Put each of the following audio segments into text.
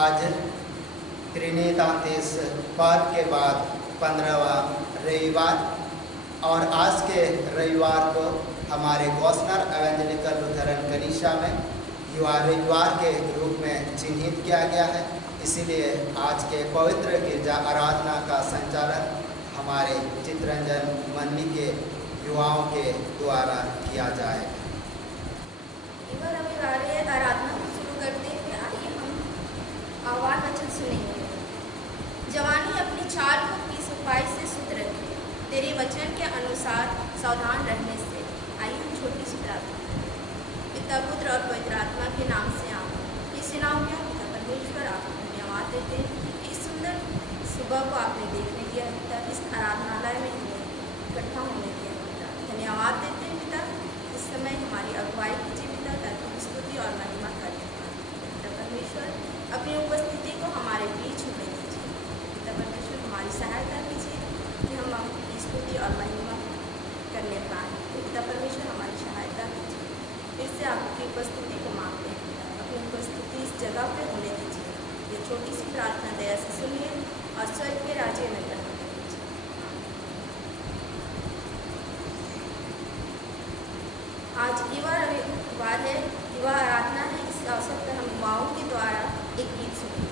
आज त्रिनेत्रांतेश पर्व के बाद 15वां रविवार, और आज के रविवार को हमारे गॉस्नर एवेंजलिकल लुथरन कलीसिया में युवा रविवार के रूप में चिन्हित किया गया है। इसीलिए आज के पवित्र गिरजा आराधना का संचालन हमारे चित्रंजन मन्नी के युवाओं के द्वारा किया जाए। युवा रविवार आराधना को शुरू करते हुए आइए हम आह्वान वचन सुनेंगे। जवानी अपनी चाल को किस उपाय से शुद्ध रखे, तेरे वचन के अनुसार सावधान रहने से। आइए हम छोटी सी प्रार्थना करें। पिता, पुत्र और पवित्र आत्मा के नाम से आमीन। इस नाम में पिता परमेश्वर आपको धन्यवाद देते हैं। इस सुंदर सुबह को आपने देखने दिया पिता, इस आराधनालय में हमें इकट्ठा होने दिया पिता। धन्यवाद देते हैं पिता, इस समय हमारी अगुवाई कीजिए पिता, ताकि स्तुति और महिमा कर पिता परमेश्वर अपनी उपस्थिति को हमारे बीच में दीजिए। पिता परमेश्वर हमारी सहायता कीजिए कि हम अपनी स्तुति और महिमा करने पाएँ। पिता परमेश्वर हमारी सहायता कीजिए। फिर से आपकी उपस्थिति को मांगते हैं पिता, अपनी उपस्थिति इस जगह पर होने दीजिए। ये छोटी सी प्रार्थना दया से सुनिए और स्वर्ग के राज्य में ग्रहण कीजिए। आज युवा रविवार है, युवा आराधना है। इस अवसर पर हम युवाओं के द्वारा एक गीत सुनेंगे।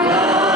Yeah.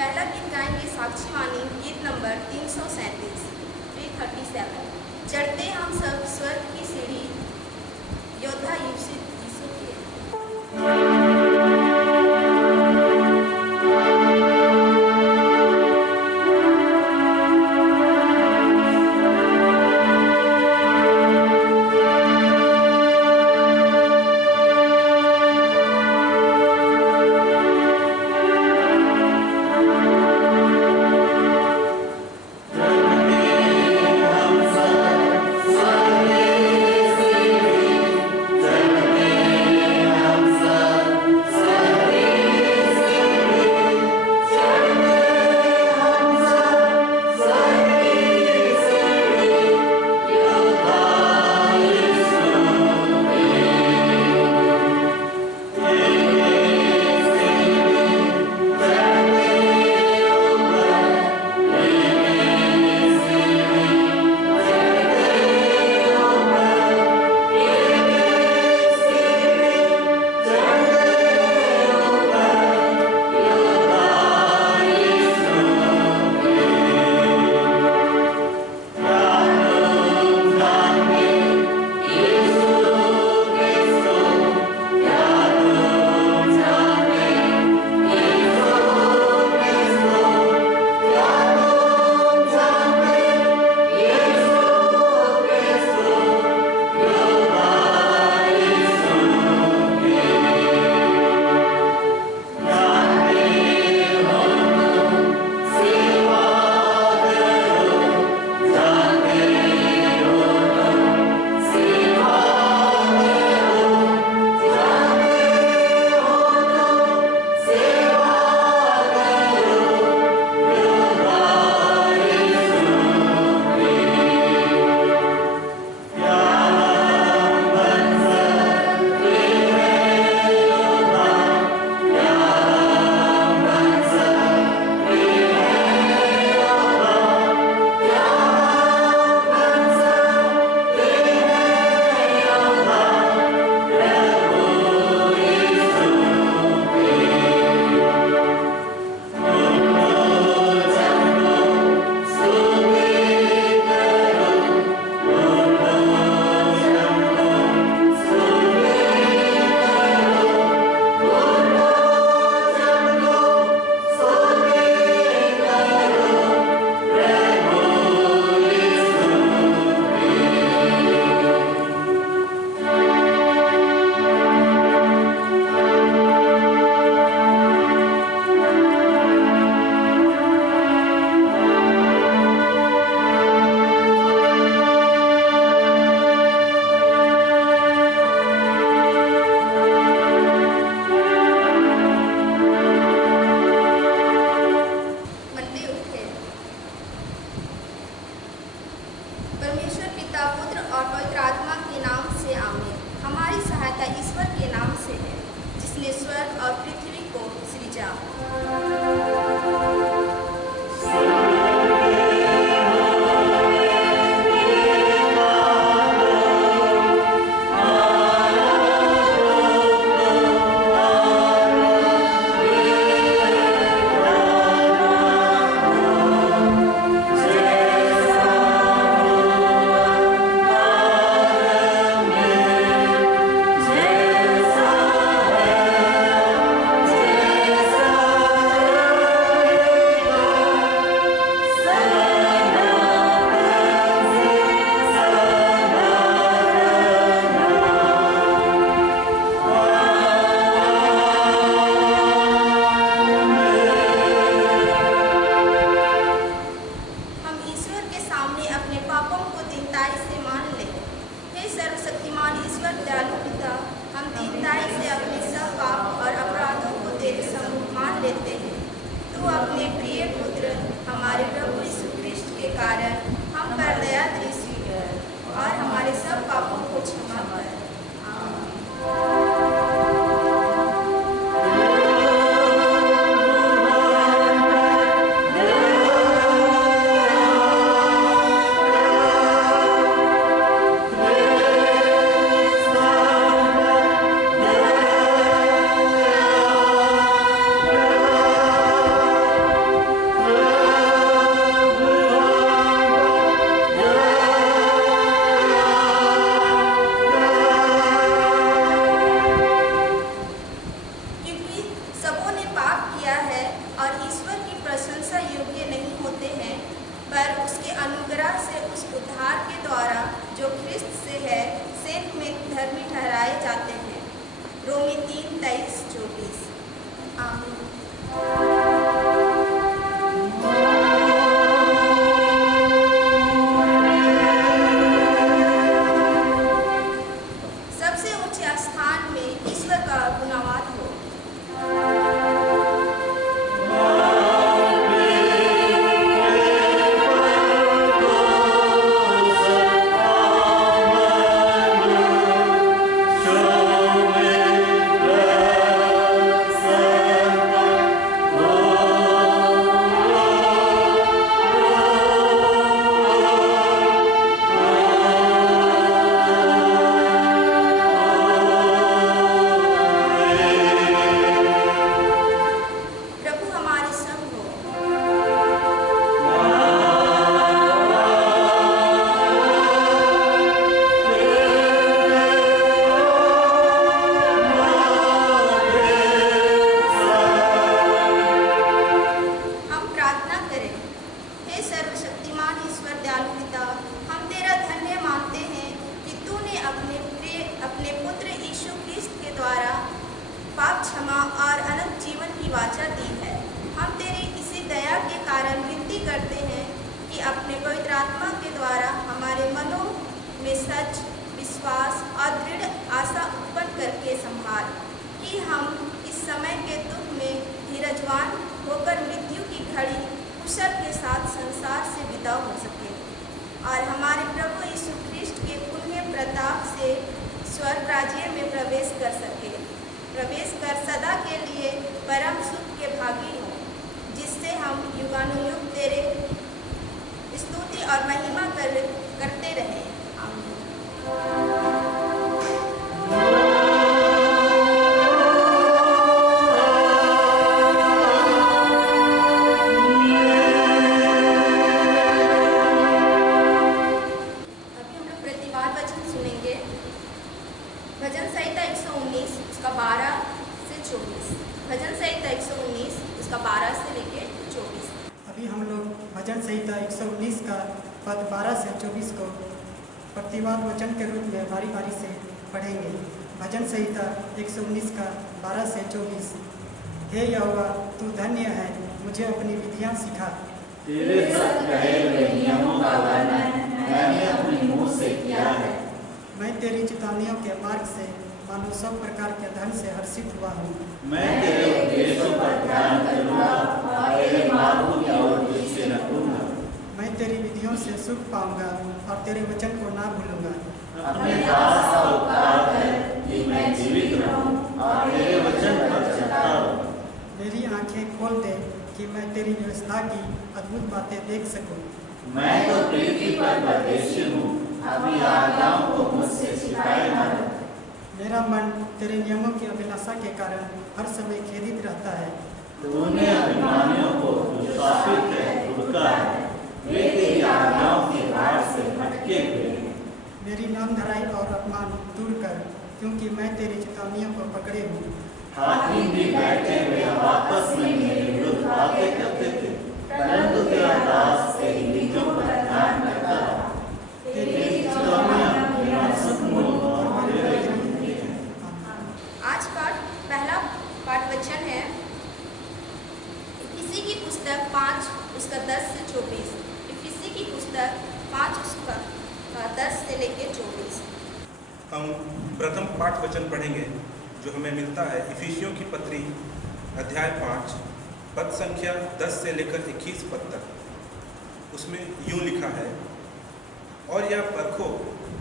पहला गीत गाएंगे साक्षी वाणी, गीत नंबर 337, 337। चढ़ते हम सब स्वर्ग की सीढ़ी, योद्धा यीशु के। अनुग्रह से उस उद्धार के द्वारा जो ख्रिस्त से है सेंत में धर्मी ठहराए जाते हैं। रोमी 3:23-24। आमीन। सबसे ऊंचे स्थान में ईश्वर का गुणवाद हो। प्रतिवाद वचन के रूप में बारी बारी से पढ़ेंगे। भजन संहिता 119 का 12 से 24। हे यहोवा, तू धन्य है, मुझे अपनी विधियां सिखा। तेरे सब कहे हुए नियमों का वर्णन मैंने अपने मुंह से किया है। मैं तेरी चितावनियों के मार्ग से मानो सब प्रकार के धन से हर्षित हुआ हूँ। मैं तेरे उपदेशों पर ध्यान करूँगा और तेरे मार्गों की ओर दृष्टि रखूँगा। मैं तेरी विधियों से सुख पाऊंगा और तेरे वचन को ना भूलूंगा। अपने दास का उपकार कर कि मैं जीवित रहूं और तेरे वचन पर चलता रहूं। मेरी आंखें खोल दे कि मैं तेरी व्यवस्था की अद्भुत बातें देख सकूं। मैं तो पृथ्वी पर परदेशी हूँ, अपनी आज्ञाओं को मुझसे छिपाए न रख। मेरा मन तेरे नियमों की अभिलाषा के कारण हर समय खेदित रहता है। तूने अभिमानियों को दुशासित है, रुका है, वे तेरी आज्ञाओं के बाढ़ से भटके हुए हैं। मेरी नामधराई और अपमान दूर कर, क्योंकि मैं तेरी चितावनियों को पकड़े हूँ। हाकिम भी बैठे हुए आपस में मेरे विरुद्ध बातें करते थे, परंतु तेरा दास तेरी विधियों पर ध्यान करता रहा। तेरी चितावनियां मेरा सुखमूल और मेरे लिए हैं। आज का पहला पाठ वचन है इफिसी की पुस्तक 5 उसका 10 से 24। इफिसी की पुस्तक 5 उसका 10 से लेकर 24। हम प्रथम पाठ वचन पढ़ेंगे जो हमें मिलता है इफिसियों की पत्री अध्याय 5 पद संख्या 10 से लेकर 21 पद तक। उसमें यूं लिखा है, और यह परखो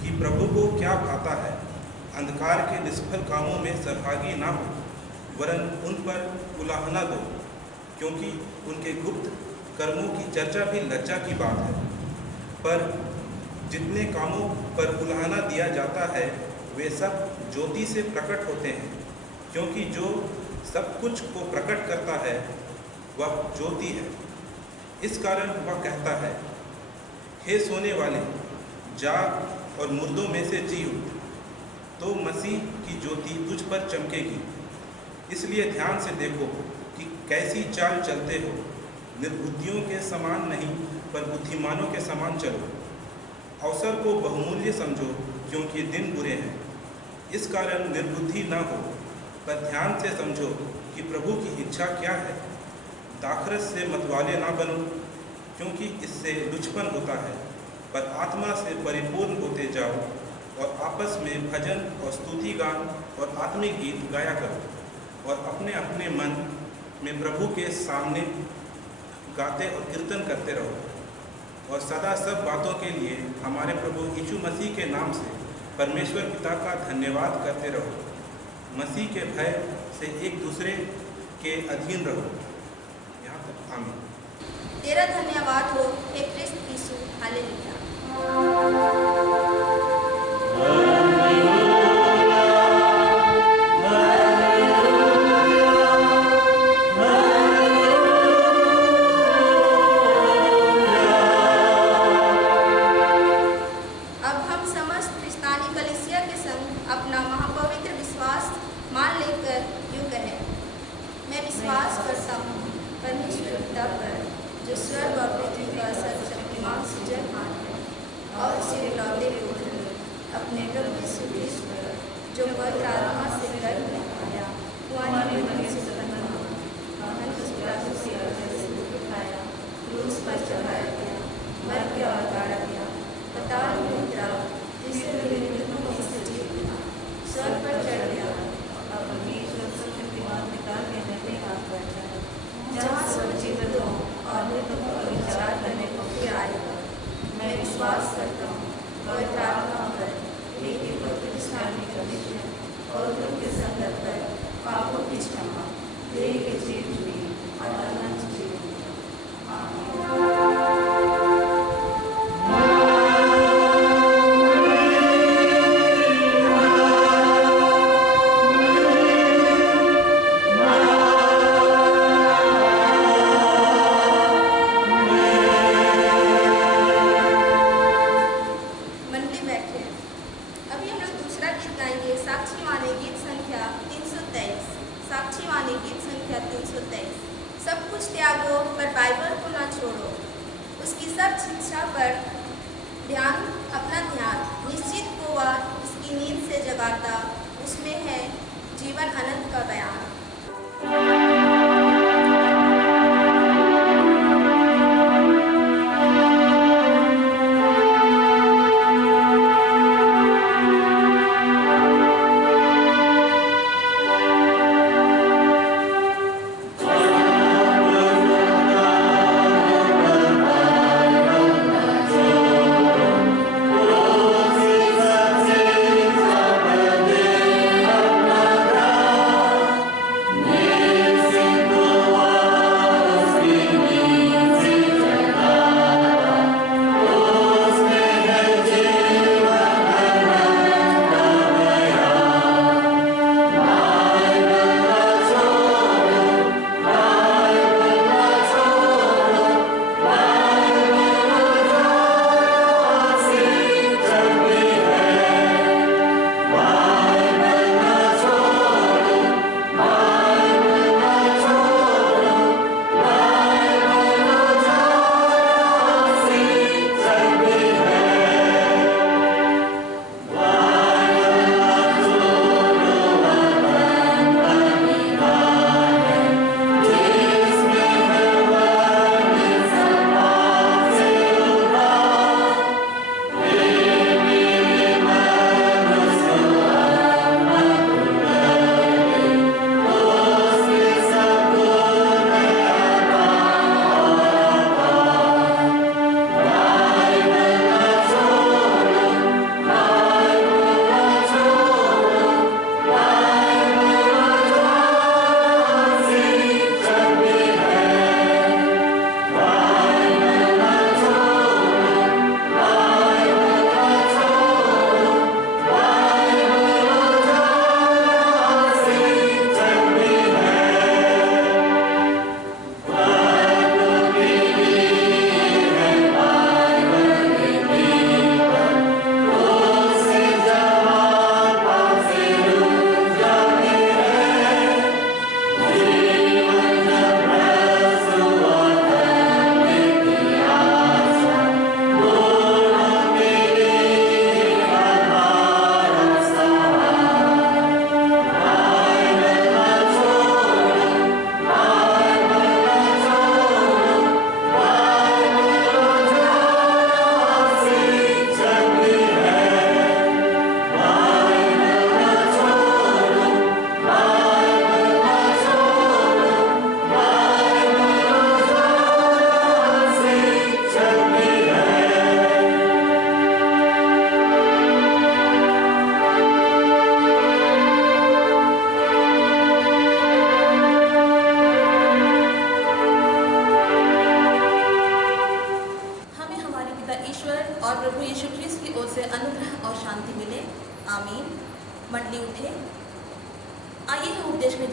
कि प्रभु को क्या भाता है, अंधकार के निष्फल कामों में सहभागी ना हो, वरन उन पर उलाहना दो, क्योंकि उनके गुप्त कर्मों की चर्चा भी लज्जा की बात है। पर जितने कामों पर उलाहना दिया जाता है वे सब ज्योति से प्रकट होते हैं, क्योंकि जो सब कुछ को प्रकट करता है वह ज्योति है। इस कारण वह कहता है, हे सोने वाले, जाग और मुर्दों में से जी उठ, तो मसीह की ज्योति तुझ पर चमकेगी। इसलिए ध्यान से देखो कि कैसी चाल चलते हो, निर्बुद्धियों के समान नहीं पर बुद्धिमानों के समान चलो। अवसर को बहुमूल्य समझो क्योंकि दिन बुरे हैं। इस कारण निर्बुद्धि न हो पर ध्यान से समझो कि प्रभु की इच्छा क्या है। दाखरस से मतवाले ना बनो क्योंकि इससे लुचपन होता है, पर आत्मा से परिपूर्ण होते जाओ और आपस में भजन और स्तुति गान और आत्मिक गीत गाया करो और अपने अपने मन में प्रभु के सामने गाते और कीर्तन करते रहो और सदा सब बातों के लिए हमारे प्रभु यीशु मसीह के नाम से परमेश्वर पिता का धन्यवाद करते रहो। मसीह के भय से एक दूसरे के अधीन रहो। यहाँ तक आमीन। तेरा धन्यवाद हो हे क्रिस्त यीशु। हालेलुया।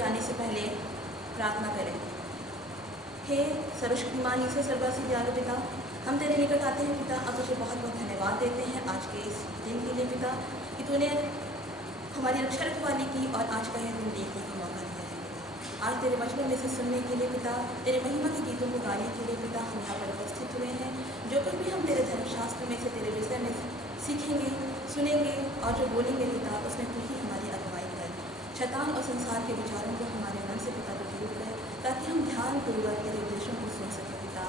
जाने से पहले प्रार्थना करें। हे सर्वशक्तिमान ईश्वर सर्ववासी दयालु पिता, हम तेरे निकट आते हैं पिता, अब तुझे बहुत बहुत धन्यवाद देते हैं आज के इस दिन के लिए पिता, कि तूने हमारी रक्षा रखवाली की और आज का यह दिन देखने का मौका दिया है पिता। आज तेरे वचनों में से सुनने के लिए पिता, तेरे महिमा के गीतों को गाने के लिए पिता हम यहाँ पर उपस्थित हुए हैं। जो कुछ भी हम तेरे धर्मशास्त्र में से तेरे विषय में सीखेंगे, सुनेंगे और जो बोलेंगे पिता, उसमें तू ही हमारी अगुवाई कर। शैतान और संसार के विचारों को हमारे मन से पिता को दूर कर, ताकि हम ध्यानपूर्वक तेरे उद्देश्यों को सुन सकें पिता,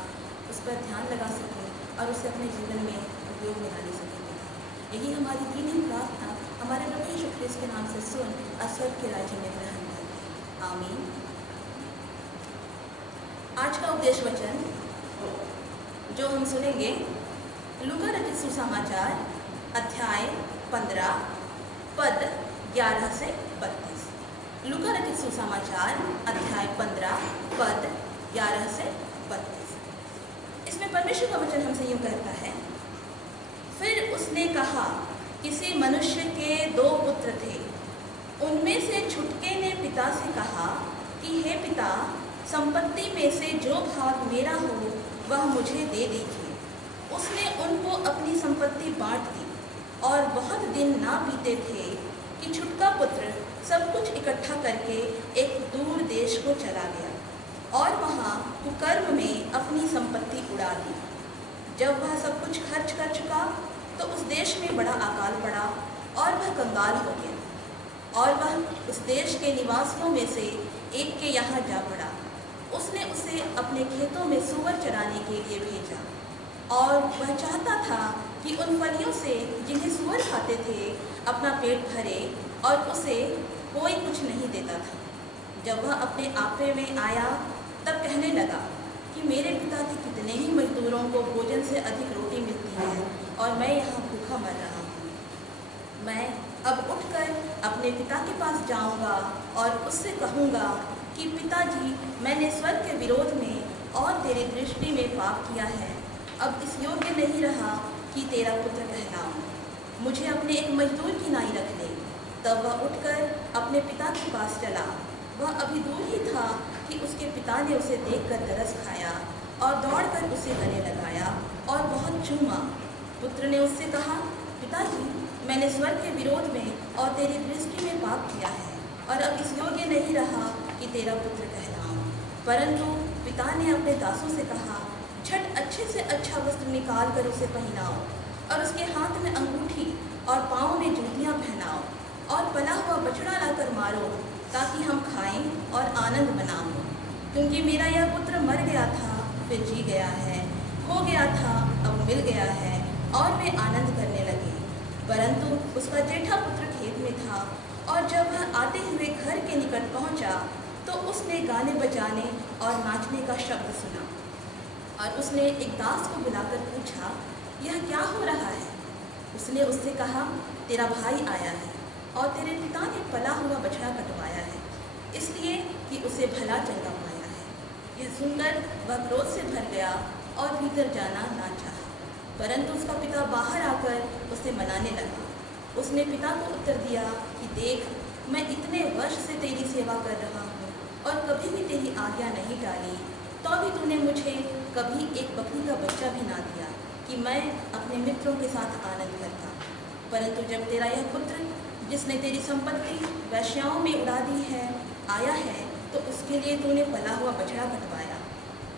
उस पर ध्यान लगा सकें और उसे अपने जीवन में उपयोग में लाने सकें पिता। यही हमारी दीन प्रार्थना हमारे प्रभु यीशु ख्रिस्त के नाम से सुन और स्वर्ग के राज्य में ग्रहण कर। आमीन। आज का उपदेश वचन जो हम सुनेंगे, लूका रचित सुसमाचार अध्याय 15 पद 11 से 32। लूका रचित सुसमाचार अध्याय 15 पद 11 से 32। इसमें परमेश्वर का वचन हमसे यूँ कहता है, फिर उसने कहा, किसी मनुष्य के 2 पुत्र थे। उनमें से छुटके ने पिता से कहा कि हे पिता, संपत्ति में से जो भाग मेरा हो वह मुझे दे दीजिए। उसने उनको अपनी संपत्ति बांट दी। और बहुत दिन ना बीते थे कि छुटका पुत्र सब कुछ इकट्ठा करके एक दूर देश को चला गया और वहाँ कुकर्म में अपनी संपत्ति उड़ा दी। जब वह सब कुछ खर्च कर चुका तो उस देश में बड़ा अकाल पड़ा और वह कंगाल हो गया। और वह उस देश के निवासियों में से एक के यहाँ जा पड़ा। उसने उसे अपने खेतों में सूअर चराने के लिए भेजा और वह चाहता था कि उन फलियों से जिन्हें सूअर खाते थे अपना पेट भरे, और उसे कोई कुछ नहीं देता था। जब वह अपने आपे में आया तब कहने लगा कि मेरे पिता के कितने ही मजदूरों को भोजन से अधिक रोटी मिलती है और मैं यहाँ भूखा मर रहा हूँ। मैं अब उठकर अपने पिता के पास जाऊँगा और उससे कहूँगा कि पिताजी, मैंने स्वर्ग के विरोध में और तेरी दृष्टि में पाप किया है। अब इस योग्य नहीं रहा कि तेरा पुत्र कहलाऊं। मुझे अपने एक मजदूर की नाई रख ले। तब वह उठकर अपने पिता के पास चला। वह अभी दूर ही था कि उसके पिता ने उसे देखकर तरस खाया और दौड़कर उसे गले लगाया और बहुत चूमा। पुत्र ने उससे कहा, पिताजी, मैंने स्वर्ग के विरोध में और तेरी दृष्टि में पाप किया है और अब इस योग्य नहीं रहा कि तेरा पुत्र कहलाऊं। परंतु पिता ने अपने दासों से कहा, झट अच्छे से अच्छा वस्त्र निकाल कर उसे पहनाओ और उसके हाथ में अंगूठी और पाँव में जूतियाँ पहनाओ और पला हुआ बछड़ा लाकर मारो, ताकि हम खाएं और आनंद मनाओ। क्योंकि मेरा यह पुत्र मर गया था, फिर जी गया है, खो गया था, अब मिल गया है। और वे आनंद करने लगे। परंतु उसका जेठा पुत्र खेत में था, और जब वह आते हुए घर के निकट पहुंचा तो उसने गाने बजाने और नाचने का शब्द सुना। और उसने एक दास को बुलाकर पूछा, यह क्या हो रहा है? उसने उससे कहा, तेरा भाई आया है और तेरे पिता ने पला हुआ बछड़ा कटवाया है, इसलिए कि उसे भला चंगा पाया है। यह सुनकर वह क्रोध से भर गया और भीतर जाना ना चाहा। परंतु उसका पिता बाहर आकर उसे मनाने लगा। उसने पिता को उत्तर दिया कि देख, मैं इतने वर्ष से तेरी सेवा कर रहा हूँ और कभी भी तेरी आज्ञा नहीं टाली, तो भी तूने मुझे कभी एक बकरी का बच्चा भी ना दिया कि मैं अपने मित्रों के साथ आनंद करता। परंतु जब तेरा यह पुत्र, जिसने तेरी संपत्ति वैश्याओं में उड़ा दी है, आया है, तो उसके लिए तूने पला हुआ बछड़ा कटवाया।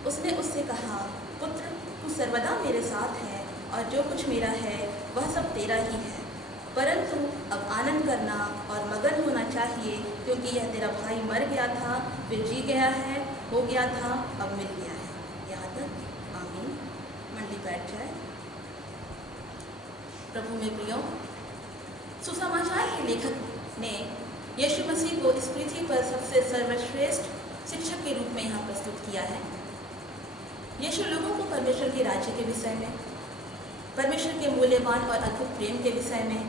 उसने उससे कहा, पुत्र, तू सर्वदा मेरे साथ है और जो कुछ मेरा है वह सब तेरा ही है। परंतु अब आनंद करना और मगन होना चाहिए, क्योंकि यह तेरा भाई मर गया था, फिर जी गया है, हो गया था, अब मिल गया है। यहाँ तक आमीन। मंडली बैठ जाए। प्रभु में प्रियो, सुसमाचार के लेखक ने यीशु मसीह को इस पृथ्वी पर सबसे सर्वश्रेष्ठ शिक्षक के रूप में यहाँ प्रस्तुत किया है। यीशु लोगों को परमेश्वर के राज्य के विषय में, परमेश्वर के मूल्यवान और अद्भुत प्रेम के विषय में,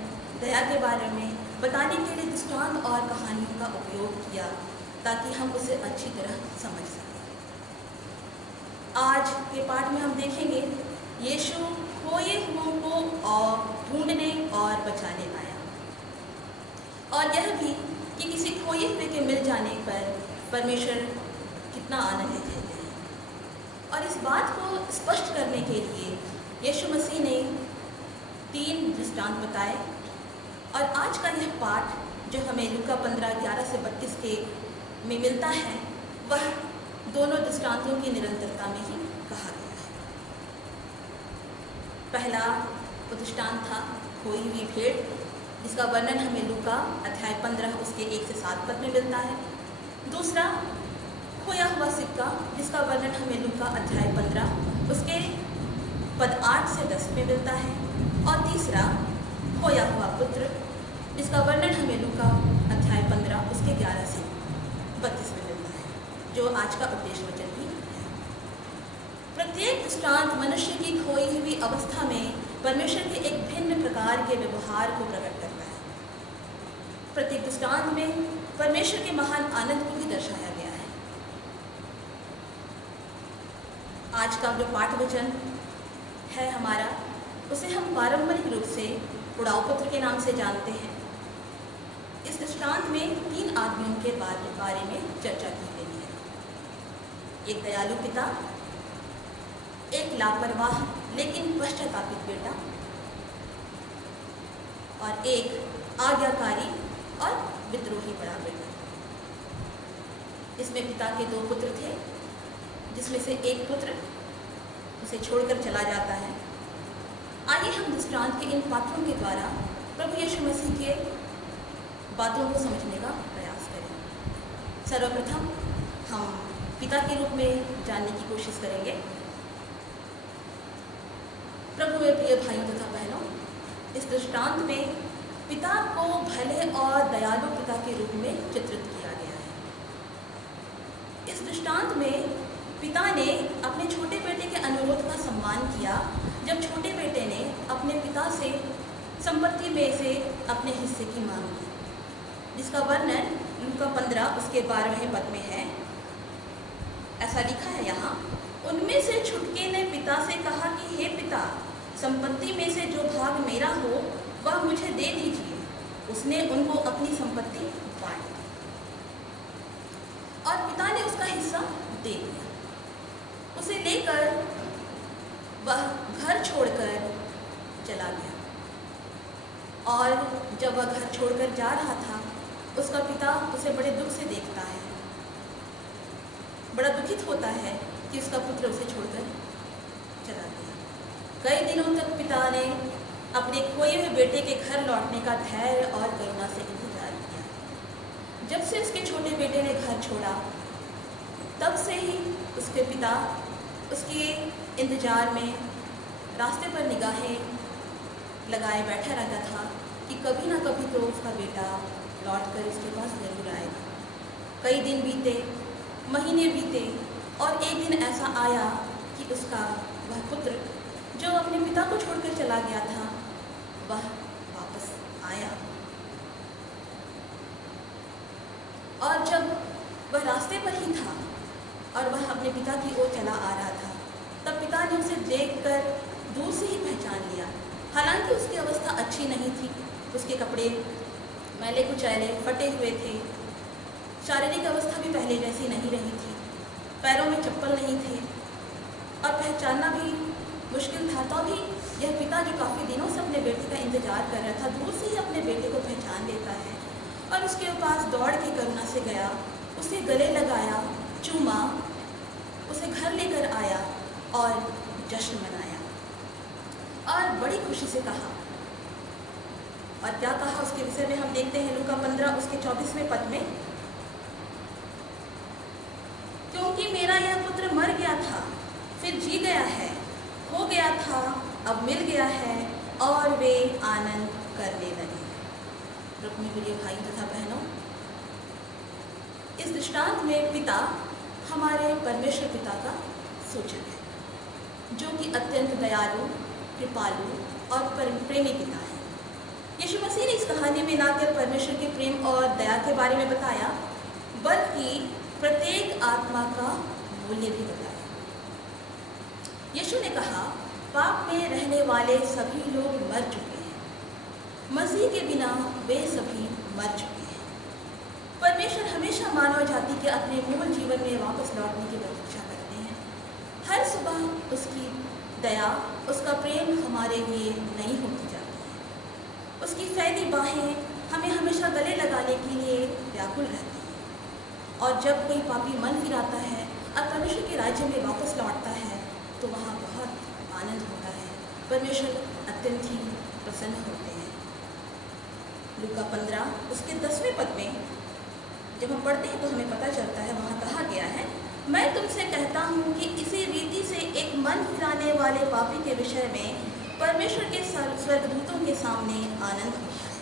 दया के बारे में बताने के लिए दृष्टांत और कहानियों का उपयोग किया, ताकि हम उसे अच्छी तरह समझ सकें। आज के पाठ में हम देखेंगे यीशु खोए हुओं को और ढूंढने और बचाने आया, और यह भी कि किसी खोए हुए के मिल जाने पर परमेश्वर कितना आनंदित है। और इस बात को स्पष्ट करने के लिए यीशु मसीह ने 3 दृष्टांत बताए। और आज का यह पाठ जो हमें लूका 15:11 से 32 के में मिलता है, वह दोनों दृष्टांतों की निरंतरता में ही कहा गया है। पहला दृष्टांत था खोई हुई भेड़, जिसका वर्णन हमें लूका अध्याय 15 उसके 1 से 7 पद में मिलता है। दूसरा खोया हुआ सिक्का, जिसका वर्णन हमें लूका अध्याय 15 उसके पद 8 से 10 में मिलता है। और तीसरा खोया हुआ पुत्र, जिसका वर्णन हमें लूका अध्याय 15 उसके 11 से 32 में मिलता है, जो आज का उपदेश वचन भी है। प्रत्येक दृष्टांत मनुष्य की खोई हुई अवस्था में परमेश्वर के एक भिन्न प्रकार के व्यवहार को प्रकट करता है। प्रत्येक दृष्टांत में परमेश्वर के महान आनंद को भी दर्शाया गया है। आज का जो पाठ वचन है हमारा, उसे हम पारंपरिक रूप से उड़ाऊ पुत्र के नाम से जानते हैं। इस दृष्टांत में 3 आदमियों के बारे में चर्चा की गई है। एक दयालु पिता, एक लापरवाह लेकिन पश्चातापित बेटा, और एक आज्ञाकारी और विद्रोही बड़ा बेटा। इसमें पिता के 2 पुत्र थे, जिसमें से एक पुत्र उसे छोड़कर चला जाता है। आइए हम दृष्टांत के इन पात्रों के द्वारा प्रभु यीशु मसीह के बातों को समझने का प्रयास करें। सर्वप्रथम हम पिता के रूप में जानने की कोशिश करेंगे। प्रभु में प्रिय भाइयों तथा बहनों, इस दृष्टांत में पिता को भले और दयालु पिता के रूप में चित्रित किया गया है। इस दृष्टांत में पिता ने अपने छोटे बेटे के अनुरोध का सम्मान किया, जब छोटे बेटे ने अपने पिता से संपत्ति में से अपने हिस्से की मांग की, जिसका वर्णन लूका 15 उसके 12वें पद में है। ऐसा लिखा है यहाँ, उनमें से छुटके ने पिता से कहा कि हे पिता, संपत्ति में से जो भाग मेरा हो वह मुझे दे दीजिए। उसने उनको अपनी संपत्ति बांट दी और पिता ने उसका हिस्सा दे दिया। उसे लेकर वह घर छोड़कर चला गया। और जब वह घर छोड़कर जा रहा था, उसका पिता उसे बड़े दुख से देखता है, बड़ा दुखित होता है कि उसका पुत्र उसे छोड़कर चला गया। कई दिनों तक पिता ने अपने खोए हुए बेटे के घर लौटने का धैर्य और करुणा से इंतजार किया। जब से उसके छोटे बेटे ने घर छोड़ा, तब से ही उसके पिता उसके इंतजार में रास्ते पर निगाहें लगाए बैठा रहता था कि कभी ना कभी तो उसका बेटा लौटकर उसके पास जरूर आएगा। कई दिन बीते, महीने बीते, और एक दिन ऐसा आया कि उसका वह पुत्र जो अपने पिता को छोड़कर चला गया था, वह वापस आया। और जब वह रास्ते पर ही था और वह अपने पिता की ओर चला आ रहा था, तब पिता ने उसे देखकर दूर से ही पहचान लिया। हालांकि उसकी अवस्था अच्छी नहीं थी, उसके कपड़े मैले कुचैले फटे हुए थे, शारीरिक अवस्था भी पहले जैसी नहीं रही थी, पैरों में चप्पल नहीं थे और पहचानना भी मुश्किल था। तो भी यह पिता जो काफ़ी दिनों से अपने बेटे का इंतजार कर रहा था, दूर से ही अपने बेटे को पहचान लेता है और उसके पास दौड़ के करुणा से गया, उसे गले लगाया, चूमा, उसे घर लेकर आया और जश्न मनाया और बड़ी खुशी से कहा। और क्या कहा उसके विषय में हम देखते हैं लूका 15 उसके 24वें पद में, क्योंकि मेरा यह पुत्र मर गया था फिर जी गया है, हो गया था अब मिल गया है, और वे आनंद करने लगे। प्रभु में प्रिय भाई तथा बहनों, इस दृष्टांत में पिता हमारे परमेश्वर पिता का सूचक है, जो कि अत्यंत दयालु, कृपालु और प्रेमी पिता है। यीशु मसीह ने इस कहानी में न केवल परमेश्वर के प्रेम और दया के बारे में बताया, बल्कि प्रत्येक आत्मा का मूल्य भी बताया। यीशु ने कहा, पाप में रहने वाले सभी लोग मर चुके हैं, मसीह के बिना वे सभी मर चुके हैं। परमेश्वर हमेशा मानव जाति के अपने मूल जीवन में वापस लौटने की प्रतीक्षा करते हैं। हर सुबह उसकी दया, उसका प्रेम हमारे लिए नई होती जाती है। उसकी फैली बाहें हमें हमेशा गले लगाने के लिए व्याकुल रहती हैं। और जब कोई पापी मन फिराता है और परमेश्वर के राज्य में वापस लौटता है तो वहाँ बहुत आनंद होता है। परमेश्वर अत्यंत ही प्रसन्न होते हैं। लूका 15 उसके 10वें पद में जब हम पढ़ते हैं तो हमें पता चलता है, वहाँ कहा गया है, मैं तुमसे कहता हूँ कि इसी रीति से एक मन फिराने वाले पापी के विषय में परमेश्वर के स्वर्गदूतों के सामने आनंद होता है।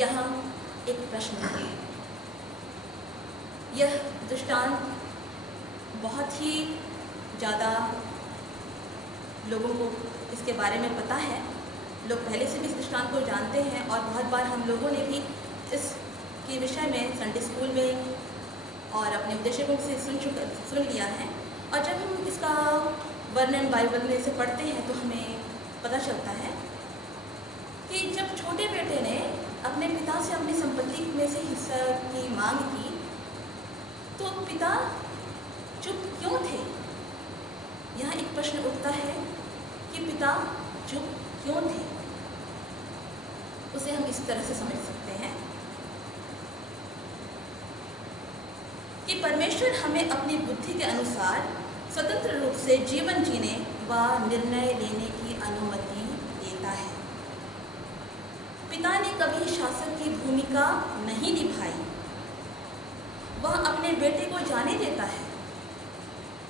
यहाँ एक प्रश्न है। यह दृष्टांत बहुत ही ज़्यादा लोगों को इसके बारे में पता है। लोग पहले से भी इस दृष्टांत को जानते हैं और बहुत बार हम लोगों ने भी इसके विषय में संडे स्कूल में और अपने उपदेशकों से सुन लिया है। और जब हम इसका वर्णन बाइबल में से पढ़ते हैं तो हमें पता चलता है कि जब छोटे बेटे ने अपने पिता से अपनी संपत्ति में से हिस्सा की मांग की तो पिता चुप क्यों थे? यहाँ एक प्रश्न उठता है कि पिता चुप क्यों थे? उसे हम इस तरह से समझ सकते हैं कि परमेश्वर हमें अपनी बुद्धि के अनुसार स्वतंत्र रूप से जीवन जीने व निर्णय लेने की अनुमति देता है। पिता ने कभी शासक की भूमिका नहीं निभाई, वह अपने बेटे को जाने देता है।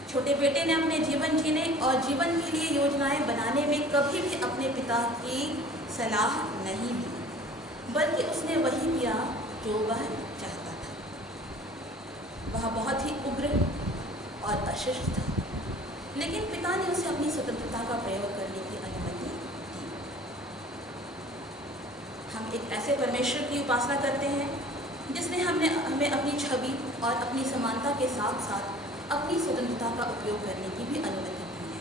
छोटे बेटे ने अपने जीवन जीने और जीवन के लिए योजनाएं बनाने में कभी भी अपने पिता की सलाह नहीं ली, बल्कि उसने वही किया जो वह चाहता था। वह बहुत ही उग्र और अशिष्ट था, लेकिन पिता ने उसे अपनी स्वतंत्रता का प्रयोग करने की अनुमति दी। हम एक ऐसे परमेश्वर की उपासना करते हैं जिसने हमें अपनी छवि और अपनी समानता के साथ साथ अपनी स्वतंत्रता का उपयोग करने की भी अनुमति दी है।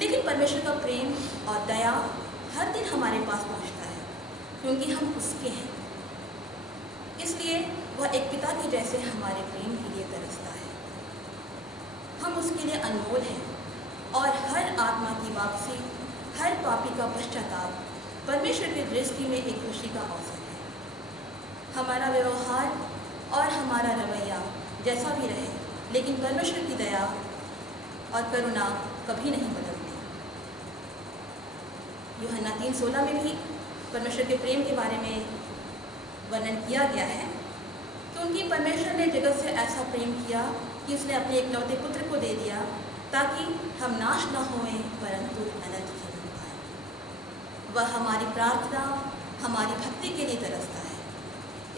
लेकिन परमेश्वर का प्रेम और दया हर दिन हमारे पास पहुंचता है क्योंकि हम उसके हैं। इसलिए वह एक पिता के जैसे हमारे प्रेम के लिए तरसता है। हम उसके लिए अनमोल हैं और हर आत्मा की वापसी, हर पापी का पश्चाताप परमेश्वर की दृष्टि में एक खुशी का अवसर है। हमारा व्यवहार और हमारा रवैया जैसा भी रहे, लेकिन परमेश्वर की दया और करुणा कभी नहीं बदलती। यूहन्ना 3:16 में भी परमेश्वर के प्रेम के बारे में वर्णन किया गया है, क्योंकि परमेश्वर ने जगत से ऐसा प्रेम किया कि उसने अपने एकलौते पुत्र को दे दिया ताकि हम नाश न होएं परंतु अनंत जीवन पाएं। वह हमारी प्रार्थना, हमारी भक्ति के लिए तरसता है।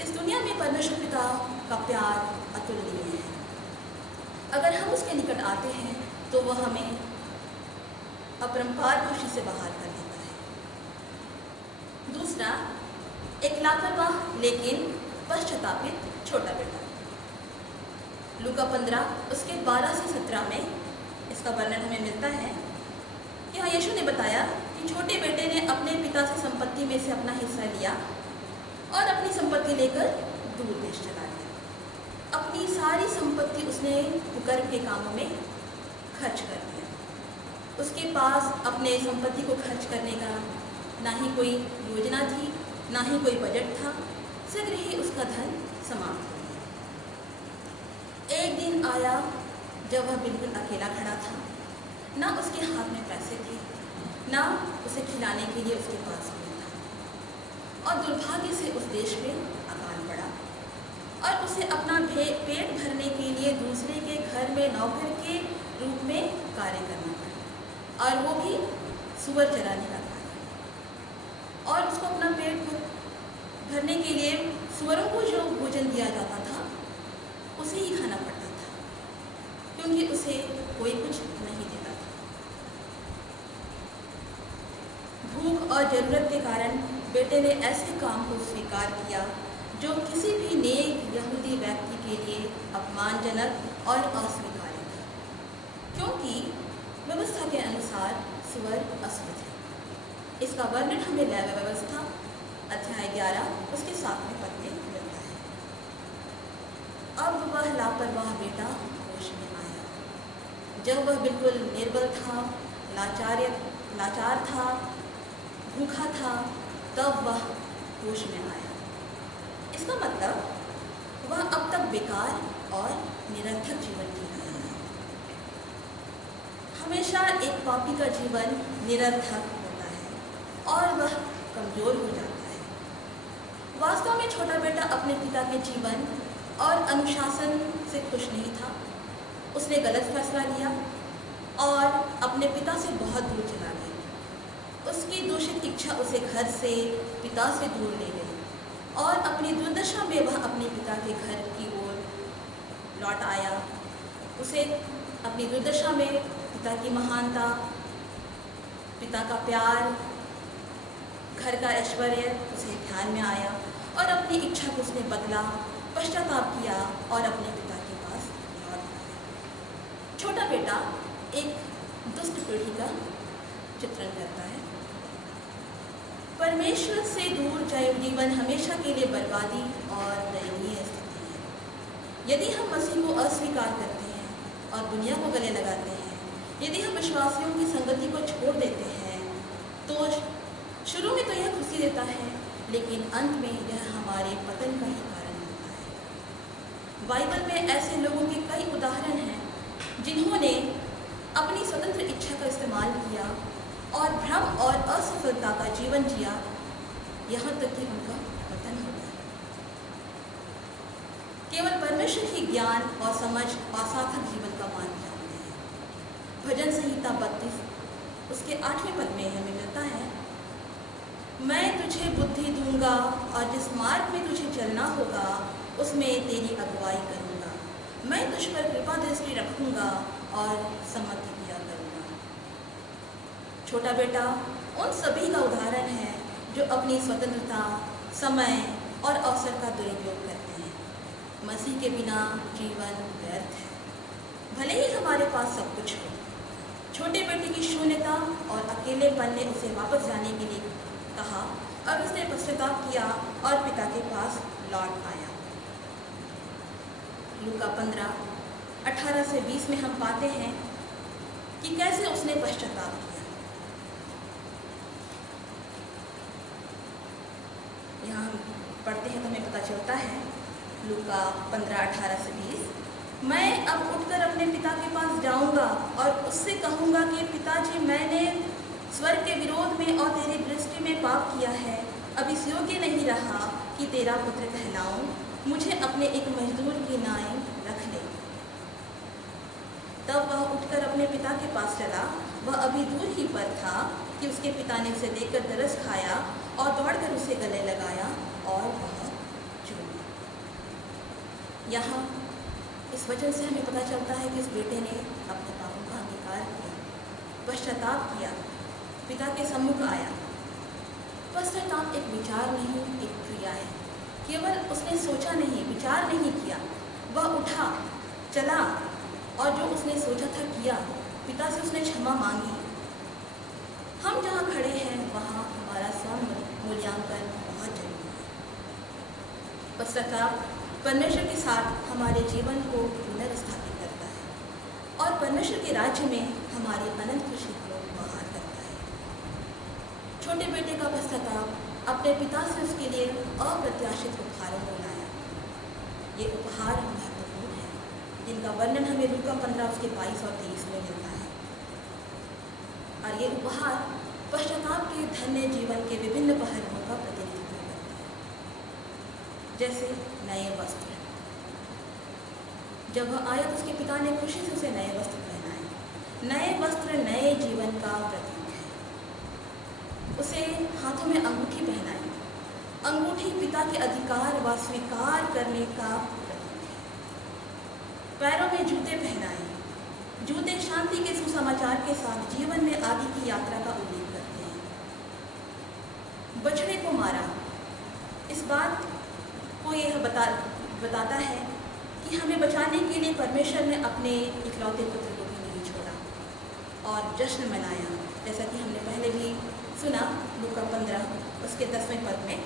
इस दुनिया में परमेश्वर पिता का प्यार अतुलनीय है। अगर हम उसके निकट आते हैं तो वह हमें अपरंपार खुशी से बाहर कर देता है। दूसरा, एक लापरवाह लेकिन पश्चातापित छोटा बेटा। लूका 15 उसके 12 से 17 में इसका वर्णन हमें मिलता है कि हाँ, यीशु ने बताया कि छोटे बेटे ने अपने पिता से संपत्ति में से अपना हिस्सा लिया और अपनी संपत्ति लेकर दूर देश चला गया। अपनी सारी संपत्ति उसने कुकर्म के कामों में खर्च कर दिया। उसके पास अपने संपत्ति को खर्च करने का ना ही कोई योजना थी, ना ही कोई बजट था। शीघ्र ही उसका धन समाप्त हो गया। एक दिन आया जब वह बिल्कुल अकेला खड़ा था। ना उसके हाथ में पैसे थे, ना उसे खिलाने के लिए उसके पास कोई था। और दुर्भाग्य से उस देश में अकाल पड़ा और उसे अपना पेट भरने के लिए दूसरे के घर में नौकर के रूप में कार्य करना पड़ा, और वो भी सुअर चराने का कार्य। और उसको अपना पेट भरने के लिए सुअरों को जो भोजन दिया जाता था उसे ही खाना पड़ता था, क्योंकि उसे कोई कुछ नहीं देता था। भूख और जरूरत के कारण बेटे ने ऐसे काम को स्वीकार किया जो किसी भी नेक यहूदी व्यक्ति के लिए अपमानजनक और अस्वीकार्य था, क्योंकि व्यवस्था के अनुसार सुअर अशुद्ध है। इसका वर्णन हमें लेवी व्यवस्था अध्याय 11 उसके 7वें पद में मिलता है। अब वह लापरवाह बेटा होश में आया। जब वह बिल्कुल निर्बल था, लाचार था, भूखा था, तब वह होश में आया। इसका मतलब वह अब तक बेकार और निरर्थक जीवन जी रहा है। हमेशा एक पापी का जीवन निरर्थक होता है और वह कमजोर हो जाता है। वास्तव में छोटा बेटा अपने पिता के जीवन और अनुशासन से खुश नहीं था। उसने गलत फैसला लिया और अपने पिता से बहुत दूर चला गया। उसकी दूषित इच्छा उसे घर से, पिता से दूर ले गई और अपनी दुर्दशा में वह अपने पिता के घर की ओर लौट आया। उसे अपनी दुर्दशा में पिता की महानता, पिता का प्यार, घर का ऐश्वर्य उसे ध्यान में आया और अपनी इच्छा को उसने बदला, पश्चाताप किया और अपने पिता के पास लौट आया। छोटा बेटा एक दुष्ट पीढ़ी का चित्रण करता है। परमेश्वर से दूर जीवन हमेशा के लिए बर्बादी और दयनीय स्थिति है। यदि हम मसीह को अस्वीकार करते हैं और दुनिया को गले लगाते हैं, यदि हम विश्वासियों की संगति को छोड़ देते हैं, तो शुरू में तो यह खुशी देता है, लेकिन अंत में यह हमारे पतन का ही कारण होता है। बाइबल में ऐसे लोगों के कई उदाहरण हैं जिन्होंने अपनी स्वतंत्र इच्छा का इस्तेमाल किया और भ्रम और असफलता का जीवन जिया, यहाँ तक कि उनका पतन हो गया। केवल परमेश्वर ही ज्ञान और समझ और सार्थक जीवन का मान जानते हैं। भजन संहिता 32 उसके 8वें पद में हमें मिलता है, मैं तुझे बुद्धि दूंगा और जिस मार्ग में तुझे चलना होगा उसमें तेरी अगुवाई करूंगा। मैं तुझ पर कृपा दृष्टि रखूंगा और सम्मति किया करूंगा। छोटा बेटा उन सभी का उदाहरण है जो अपनी स्वतंत्रता, समय और अवसर का दुरुपयोग करते हैं। मसीह के बिना जीवन व्यर्थ है, भले ही हमारे पास सब कुछ हो। छोटे बेटे की शून्यता और अकेलेपन ने उसे वापस जाने के लिए कहा और उसने पश्चाताप किया और पिता के पास लौट आया। लूका 15:18 से 20 में हम पाते हैं कि कैसे उसने पश्चाताप किया। यहाँ हम पढ़ते हैं तो हमें पता चलता है, लूका 15:18 से 20, मैं अब उठकर अपने पिता के पास जाऊंगा और उससे कहूंगा कि पिताजी, मैंने स्वर्ग के विरोध में और तेरी दृष्टि में पाप किया है। अब इस योग्य नहीं रहा कि तेरा पुत्र कहलाऊं। मुझे अपने एक मजदूर की नाई रख ले। तब वह उठकर अपने पिता के पास चला। वह अभी दूर ही पर था कि उसके पिता ने उसे देखकर तरस खाया और दौड़कर उसे गले लगाया और वह चूम गया। यहाँ इस वचन से हमें पता चलता है कि इस बेटे ने अपने पापों का अंगीकार किया, पश्चाताप किया, पिता के सम्मुख आया। पश्चाताप एक विचार नहीं, एक क्रिया है। केवल उसने सोचा नहीं, विचार नहीं किया, वह उठा, चला और जो उसने सोचा था किया। पिता से उसने क्षमा मांगी। हम जहाँ खड़े हैं वहाँ हमारा स्व मूल्यांकन बहुत जरूरी है। पश्चाताप परमेश्वर के साथ हमारे जीवन को पुनर्स्थापित करता है और परमेश्वर के राज्य में हमारी अनंत खुशी को बहाल करता है। छोटे बेटे का पश्चाताप अपने पिता से उसके लिए अप्रत्याशित उपहारों को लाया। ये उपहार महत्वपूर्ण है, जिनका वर्णन हमें लूका 15 उसके 22 और 23 में मिलता है। और ये उपहार पश्चाताप के धन्य जीवन के विभिन्न पहलुओं का प्रतिनिधित्व करते हैं, जैसे नए वस्त्र। जब वह आया तो उसके पिता ने खुशी से उसे नए वस्त्र पहनाए। नए वस्त्र नए जीवन का प्रतीक है। उसे हाथों में अंगूठी पहनाई। अंगूठी पिता के अधिकार व स्वीकार करने का प्रतीक है। पैरों में जूते पहनाए। जूते शांति के सुसमाचार के साथ जीवन में आगे की यात्रा का उल्लेख करते हैं। बछड़े को मारा। इस बात को यह बताता है कि हमें बचाने के लिए परमेश्वर ने अपने इकलौते पुत्र को भी नहीं छोड़ा और जश्न मनाया, जैसा कि हमने पहले भी सुना लूका 15 उसके 10वें पद में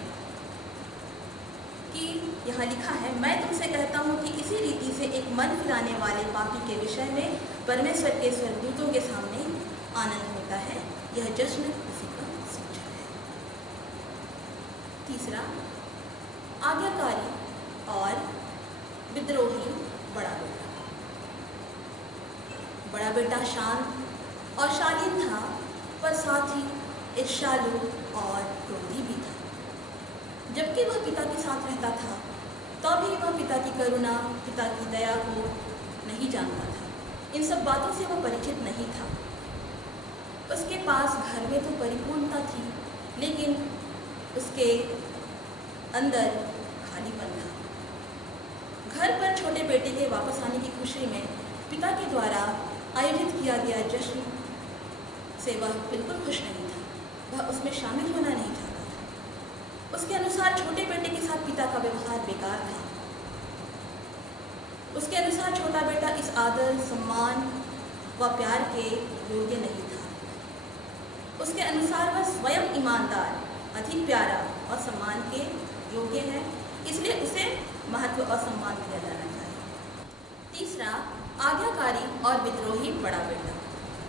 कि यहाँ लिखा है, मैं तुमसे कहता हूँ कि इसी रीति से एक मन फिराने वाले पापी के विषय में परमेश्वर के स्वर्गदूतों के सामने आनंद होता है। यह जश्न उसी का सूचक है। तीसरा, आज्ञाकारी और विद्रोही बड़ा बेटा। बड़ा बेटा शांत और शालीन था, पर साथ ही ईर्ष्यालु और क्रोधी भी था। जबकि वह पिता के साथ रहता था, तभी वह पिता की करुणा, पिता की दया को नहीं जानता था। इन सब बातों से वह परिचित नहीं था। उसके पास घर में तो परिपूर्णता थी, लेकिन उसके अंदर खालीपन था। घर पर छोटे बेटे के वापस आने की खुशी में पिता के द्वारा आयोजित किया गया जश्न से वह बिल्कुल खुश नहीं था। वह उसमें शामिल होना नहीं चाहता था। उसके अनुसार छोटे बेटे के साथ पिता का व्यवहार बेकार था। उसके अनुसार छोटा बेटा इस आदर, सम्मान व प्यार के योग्य नहीं था। उसके अनुसार वह स्वयं ईमानदार, अधिक प्यारा और सम्मान के योग्य है, इसलिए उसे महत्व और सम्मान दिया जाना चाहिए। तीसरा, आज्ञाकारी और विद्रोही बड़ा बेटा।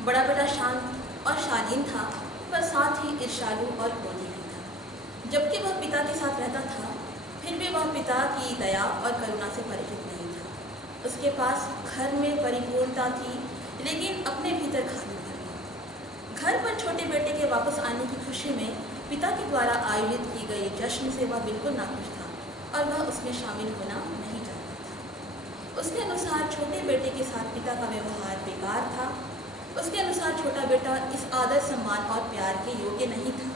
बड़ा बेटा शांत और शालीन था, पर साथ ही ईर्ष्यालु और क्रोधी भी था। जबकि वह पिता के साथ रहता था, फिर भी वह पिता की दया और करुणा से परिचित नहीं था। उसके पास घर में परिपूर्णता थी, लेकिन अपने भीतर खालीपन था। घर पर छोटे बेटे के वापस आने की खुशी में पिता के द्वारा आयोजित की गई जश्न से वह बिल्कुल नाखुश था और वह उसमें शामिल होना नहीं चाहता था। उसके अनुसार छोटे बेटे के साथ पिता का व्यवहार बेकार था। उसके अनुसार छोटा बेटा इस आदर, सम्मान और प्यार के योग्य नहीं था।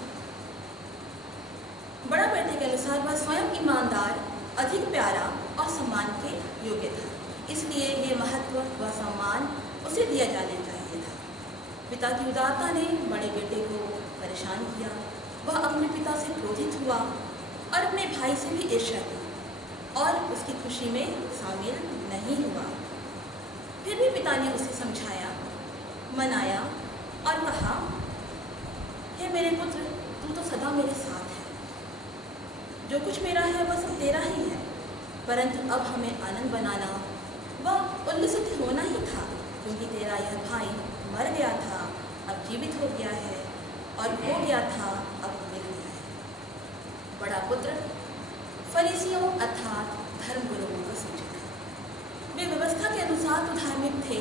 बड़ा बेटे के अनुसार वह स्वयं ईमानदार, अधिक प्यारा और सम्मान के योग्य था, इसलिए ये महत्व व सम्मान उसे दिया जाना चाहिए था। पिता की उदारता ने बड़े बेटे को परेशान किया। वह अपने पिता से क्रोधित हुआ और अपने भाई से भी ईर्ष्या की और उसकी खुशी में शामिल नहीं हुआ। फिर भी पिता ने उसे समझाया, मनाया और कहा, हे मेरे पुत्र, तू तो सदा मेरे साथ है। जो कुछ मेरा है वह सब तेरा ही है, परंतु अब हमें आनंद बनाना व उल्लसित होना ही था, क्योंकि तेरा यह भाई मर गया था, अब जीवित हो गया है, और खो गया था, अब मिल गया है। बड़ा पुत्र फरीसियों अर्थात धर्मगुरुओं का सूचक है। वे व्यवस्था के अनुसार तो धार्मिक थे,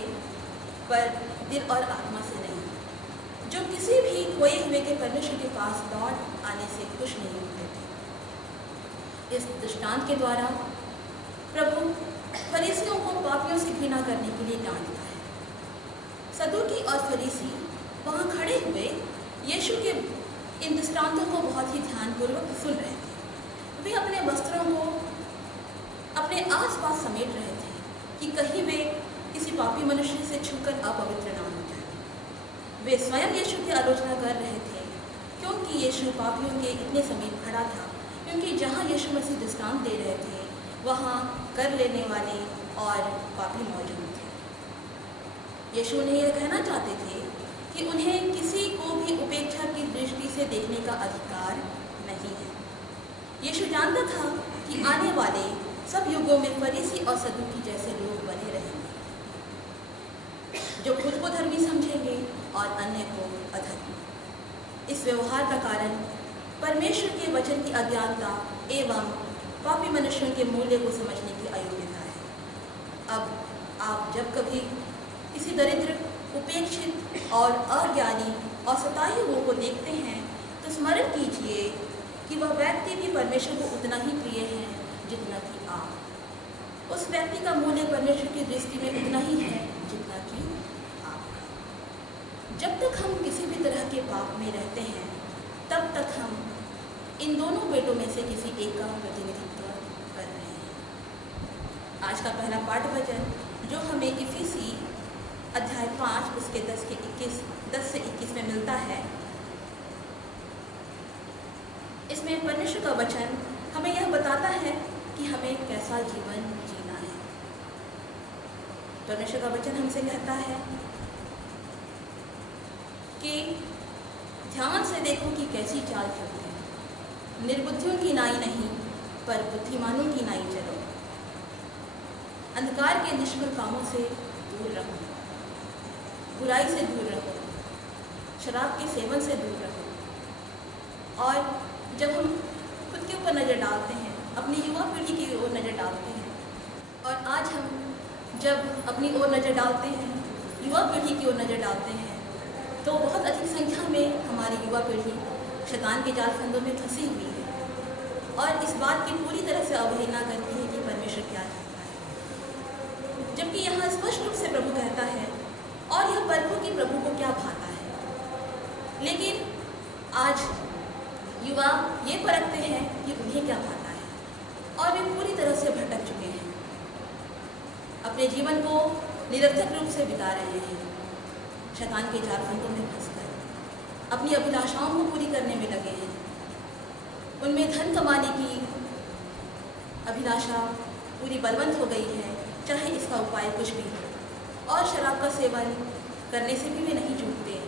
पर दिल और आत्मा से नहीं। जो किसी भी खोए हुए के परमेश्वर के पास लौट आने से खुश नहीं होते थे। इस दृष्टांत के द्वारा प्रभु फरीसियों को पापियों से घृणा करने के लिए डांटता है। सदूकी और फरीसी वहाँ खड़े हुए यीशु के इन दृष्टांतों को बहुत ही ध्यानपूर्वक सुन रहे थे। वे अपने वस्त्रों को अपने आसपास समेट रहे थे कि कहीं वे किसी पापी मनुष्य से छूकर अपवित्र ना हो जाए। वे स्वयं यीशु की आलोचना कर रहे थे, क्योंकि यीशु पापियों के इतने समीप खड़ा था, क्योंकि जहाँ यीशु मसीह दृष्टांत दे रहे थे वहाँ कर लेने वाले और पापी मौजूद थे। यीशु उन्हें यह कहना चाहते थे कि उन्हें किसी को भी उपेक्षा की दृष्टि से देखने का अधिकार नहीं है। यीशु जानता था कि आने वाले सब युगों में फरीसी और सदूकी जैसे लोग बने रहेंगे, जो खुद को धर्मी समझेंगे और अन्य को अधर्मी। इस व्यवहार का कारण परमेश्वर के वचन की अज्ञानता एवं पापी मनुष्यों के मूल्य को समझने की अयोग्यता है। अब आप जब कभी किसी दरिद्र, उपेक्षित और अज्ञानी और सताए हुओं को देखते हैं, तो स्मरण कीजिए कि वह व्यक्ति भी परमेश्वर को उतना ही प्रिय है जितना कि आप। उस व्यक्ति का मूल्य परमेश्वर की दृष्टि में उतना ही है जितना कि आपका। जब तक हम किसी भी तरह के पाप में रहते हैं, तब तक हम इन दोनों बेटों में से किसी एक का प्रतिनिधित्व कर रहे हैं। आज का पहला पाठ वचन जो हमें इफिसी अध्याय 5 उसके 10 से 21 में मिलता है, इसमें परमेश्वर का वचन हमें यह बताता है कि हमें कैसा जीवन जीना है। परमेश्वर का वचन हमसे कहता है कि ध्यान से देखो कि कैसी चाल चलती है, निर्बुद्धियों की नाई नहीं, पर बुद्धिमानों की नाई चलो। अंधकार के निष्फल कामों से दूर रहो, बुराई से दूर रहो, शराब के सेवन से दूर रहो। और जब हम खुद के ऊपर नज़र डालते हैं, अपनी युवा पीढ़ी की ओर नज़र डालते हैं, और आज हम जब अपनी ओर नज़र डालते हैं, युवा पीढ़ी की ओर नज़र डालते हैं, तो बहुत अधिक संख्या में हमारी युवा पीढ़ी शैतान के जाल फंदों में फंसी हुई है और इस बात की पूरी तरह से अवहेलना करती है कि परमेश्वर क्या चाहता है। जबकि यहाँ स्पष्ट रूप से प्रभु कहता है और यह परखो कि प्रभु को क्या भाता है। लेकिन आज युवा ये परखते हैं कि उन्हें क्या भाता है और वे पूरी तरह से भटक चुके हैं, अपने जीवन को निरर्थक रूप से बिता रहे हैं, शैतान के जाल फंदों में फंसकर अपनी अभिलाषाओं को पूरी करने में लगे हैं। उनमें धन कमाने की अभिलाषा पूरी बलवंत हो गई है, चाहे इसका उपाय कुछ भी हो। और शराब का सेवन करने से भी वे नहीं चूकते,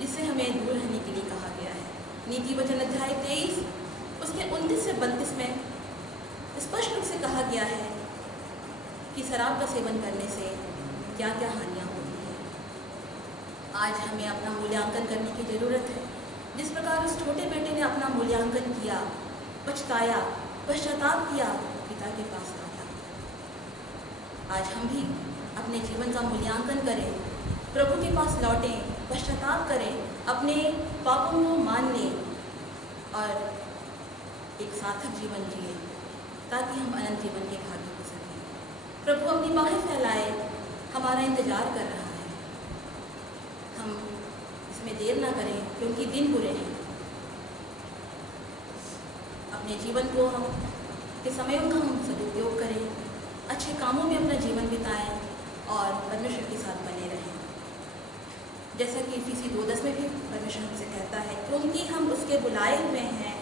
जिससे हमें दूर रहने के लिए कहा गया है। नीति वचन अध्याय 23 उसके 29 से 32 में स्पष्ट रूप से कहा गया है कि शराब का सेवन करने से क्या क्या हानियाँ होती हैं। आज हमें अपना मूल्यांकन करने की ज़रूरत है। जिस प्रकार उस छोटे बेटे ने अपना मूल्यांकन किया, पछताया, पश्चाताप किया, पिता के पास आया। आज हम भी अपने जीवन का मूल्यांकन करें, प्रभु के पास लौटें, पश्चाताप करें, अपने पापों को मान लें और एक सार्थक जीवन जिए, ताकि हम अनंत जीवन के भागी हो सकें। प्रभु अपनी बाहें फैलाए हमारा इंतजार कर रहा है। हम इसमें देर ना करें, क्योंकि दिन बुरे हैं। अपने जीवन को हम के समयों का हम सदुपयोग करें, अच्छे कामों में अपना जीवन बिताएं और परमेश्वर के साथ बने रहें। जैसा कि इफिसी 2:10 में भी परमेश्वर हमसे कहता है, क्योंकि हम उसके बुलाए हुए हैं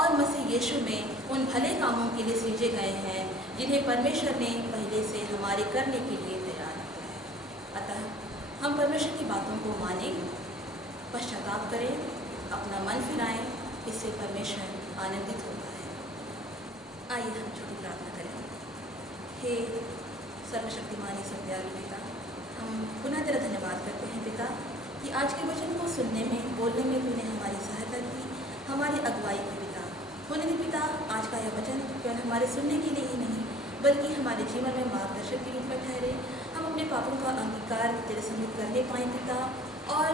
और मसीह यीशु में उन भले कामों के लिए सृजे गए हैं जिन्हें परमेश्वर ने पहले से हमारे करने के लिए तैयार किया है। अतः हम परमेश्वर की बातों को मानें, पश्चाताप करें, अपना मन फिराएं, इससे परमेश्वर आनंदित होता है। आइए हम छोटी प्रार्थना करें। हे सर्वशक्तिमान ईश्वर दयालु पिता, हम पुनः तेरा धन्यवाद करते हैं पिता कि आज के वचन को सुनने में, बोलने में तूने हमारी सहायता की, हमारी अगुवाई की पिता। होने दे पिता आज का यह वचन केवल हमारे सुनने के लिए ही नहीं, बल्कि हमारे जीवन में मार्गदर्शक के रूप में ठहरे। हम अपने पापों का अंगीकार तेरे समीप करने पाएँ पिता, और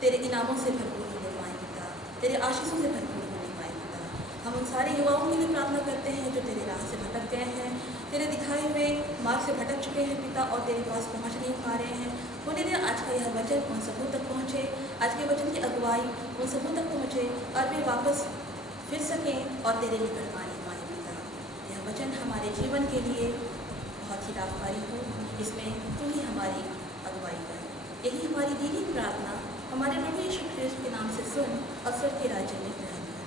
तेरे इनामों से भरपूर होने पाएँ पिता, तेरे आशीषों से भरपूर होने पाएँ पिता। हम उन सारे युवाओं के लिए प्रार्थना करते हैं जो तेरे राह से भटक गए हैं, तेरे दिखाए हुए मार्ग से भटक चुके हैं पिता, और तेरे पास पहुंच नहीं पा रहे हैं। होने दे आज का यह वचन उन सबों तक पहुँचे, आज के वचन की अगुवाई उन सबों तक पहुँचे और वे वापस फिर सकें और तेरे निकट आने पाएँ पिता। यह वचन हमारे जीवन के लिए बहुत ही लाभकारी हो, इसमें तू ही हमारी अगुवाई कर। यही हमारी दीनी प्रार्थना हमारे प्रभु यीशु ख्रिस्त के नाम से सुन और स्वर्ग के राज्य में ग्रहण कर।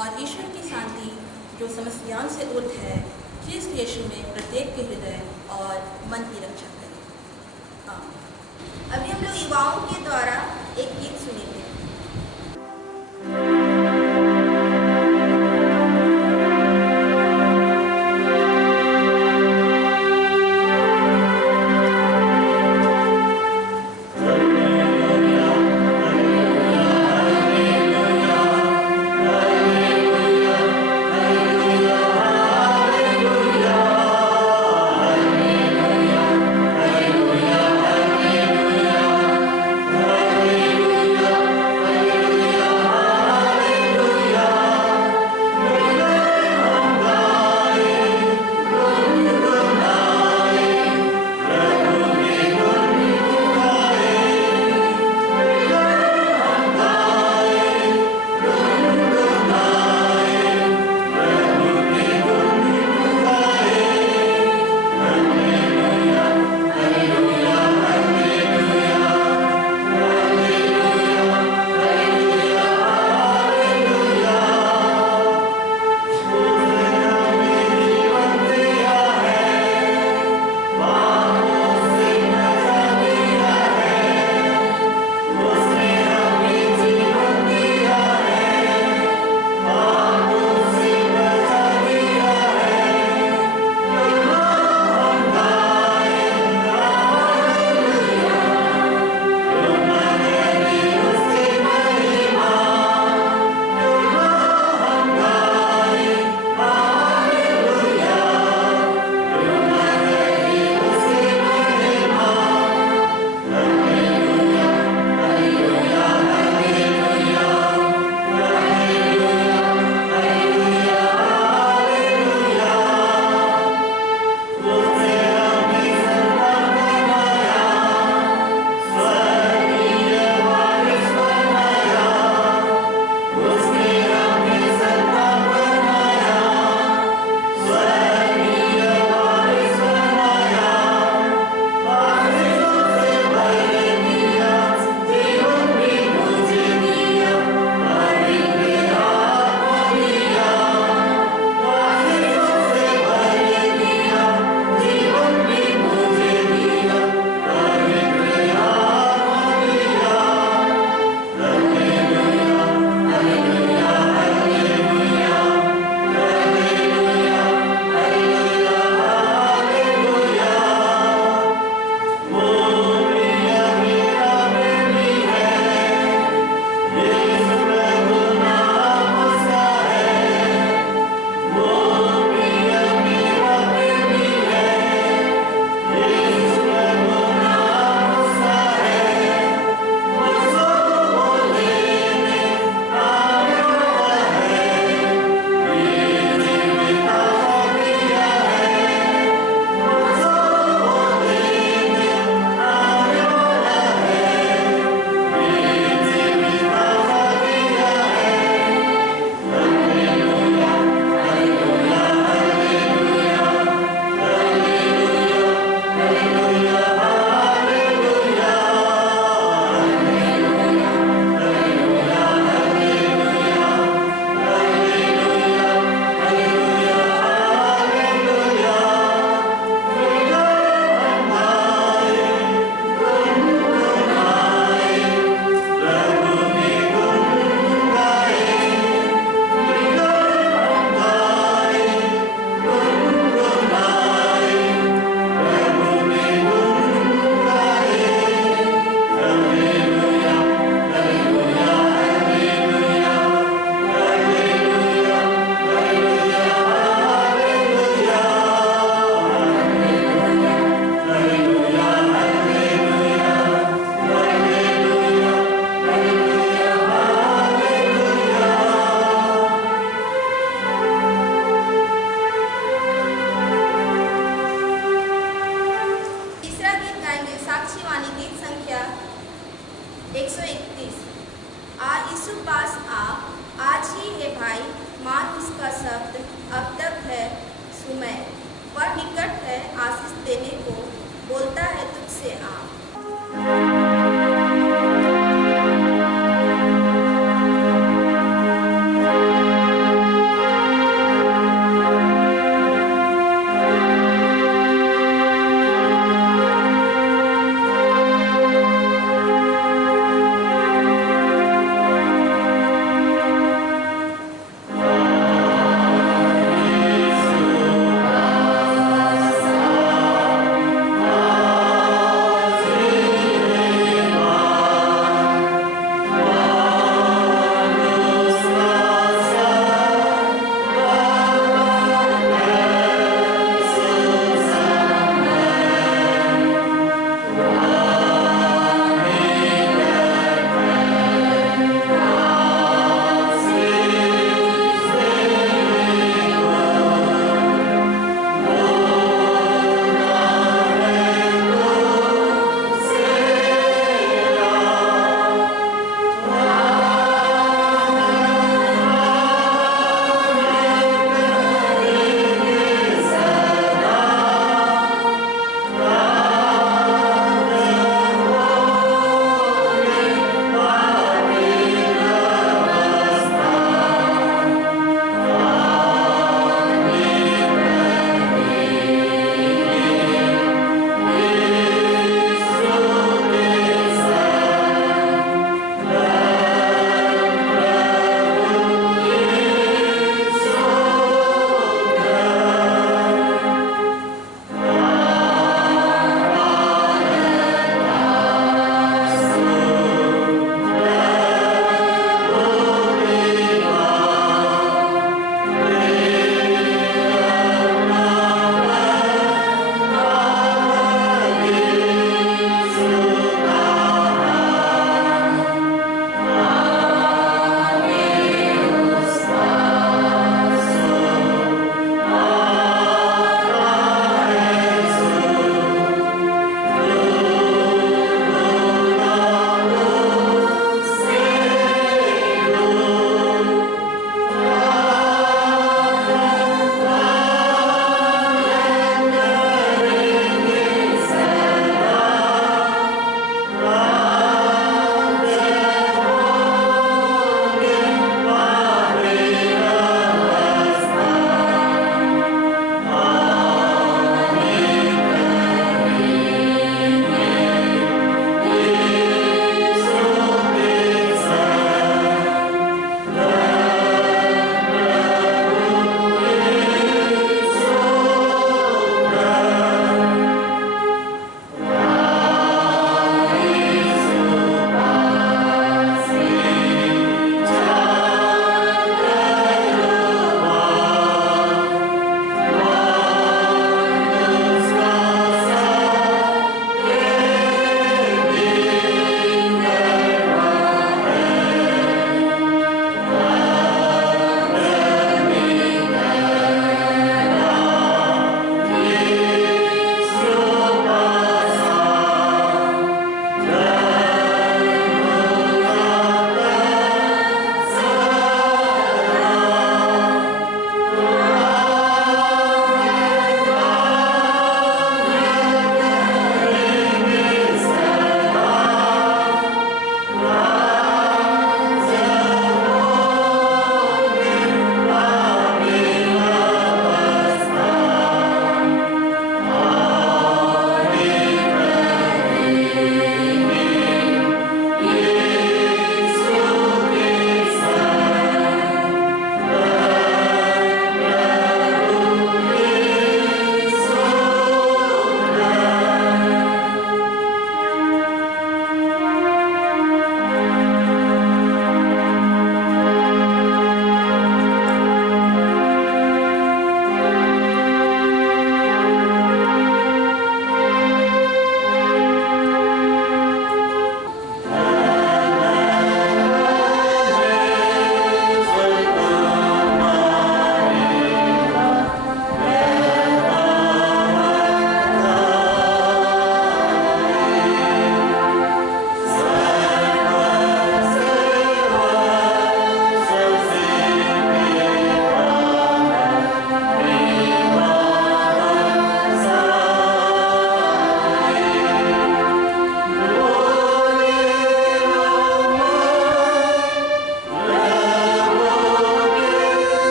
और ईश्वर की शांति जो समस्त ज्ञान से ऊर्ध्व है, ख्रिस्त यीशु में प्रत्येक के हृदय और मन की रक्षा करे। अभी हम लोग युवाओं के द्वारा एक गीत सुनेंगे। Hallelujah.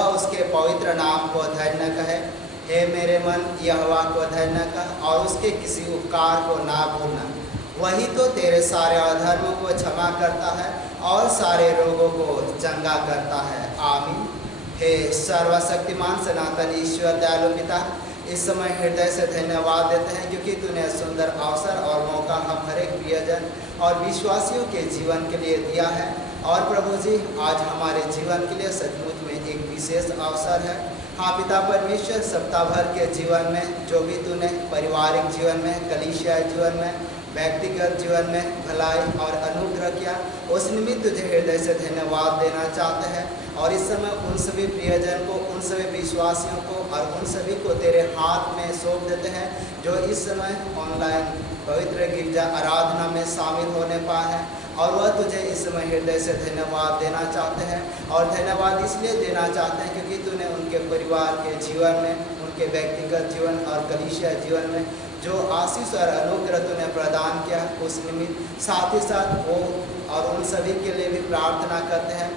वह उसके पवित्र नाम को धन्य कहे। हे मेरे मन, यहोवा को धन्य कह और उसके किसी उपकार को ना भूलना। वही तो तेरे सारे अधर्मों को क्षमा करता है और सारे रोगों को चंगा करता है। आमीन। हे सर्वशक्तिमान सनातन ईश्वर दयालु पिता, इस समय हृदय से धन्यवाद देते हैं क्योंकि तूने सुंदर अवसर और मौका हम हर एक प्रियजन और विश्वासियों के जीवन के लिए दिया है। और प्रभु जी, आज हमारे जीवन के लिए सचमुच में एक विशेष अवसर है। हाँ पिता परमेश्वर, सप्ताह भर के जीवन में जो भी तूने पारिवारिक जीवन में, कलीसियाई जीवन में, व्यक्तिगत जीवन में भलाई और अनुग्रह किया, उस निमित्त तुझे हृदय से धन्यवाद देना चाहते हैं। और इस समय उन सभी प्रियजन को, उन सभी विश्वासियों को और उन सभी को तेरे हाथ में सौंप देते हैं जो इस समय ऑनलाइन पवित्र गिरजा आराधना में शामिल होने पाए हैं। और वह तुझे इस समय हृदय से धन्यवाद देना चाहते हैं। और धन्यवाद इसलिए देना चाहते हैं क्योंकि तूने उनके परिवार के जीवन में, उनके व्यक्तिगत जीवन और कलीसिया जीवन में जो आशीष और अनुग्रह तूने प्रदान किया, उस निमित्त साथ ही साथ वो और उन सभी के लिए भी प्रार्थना करते हैं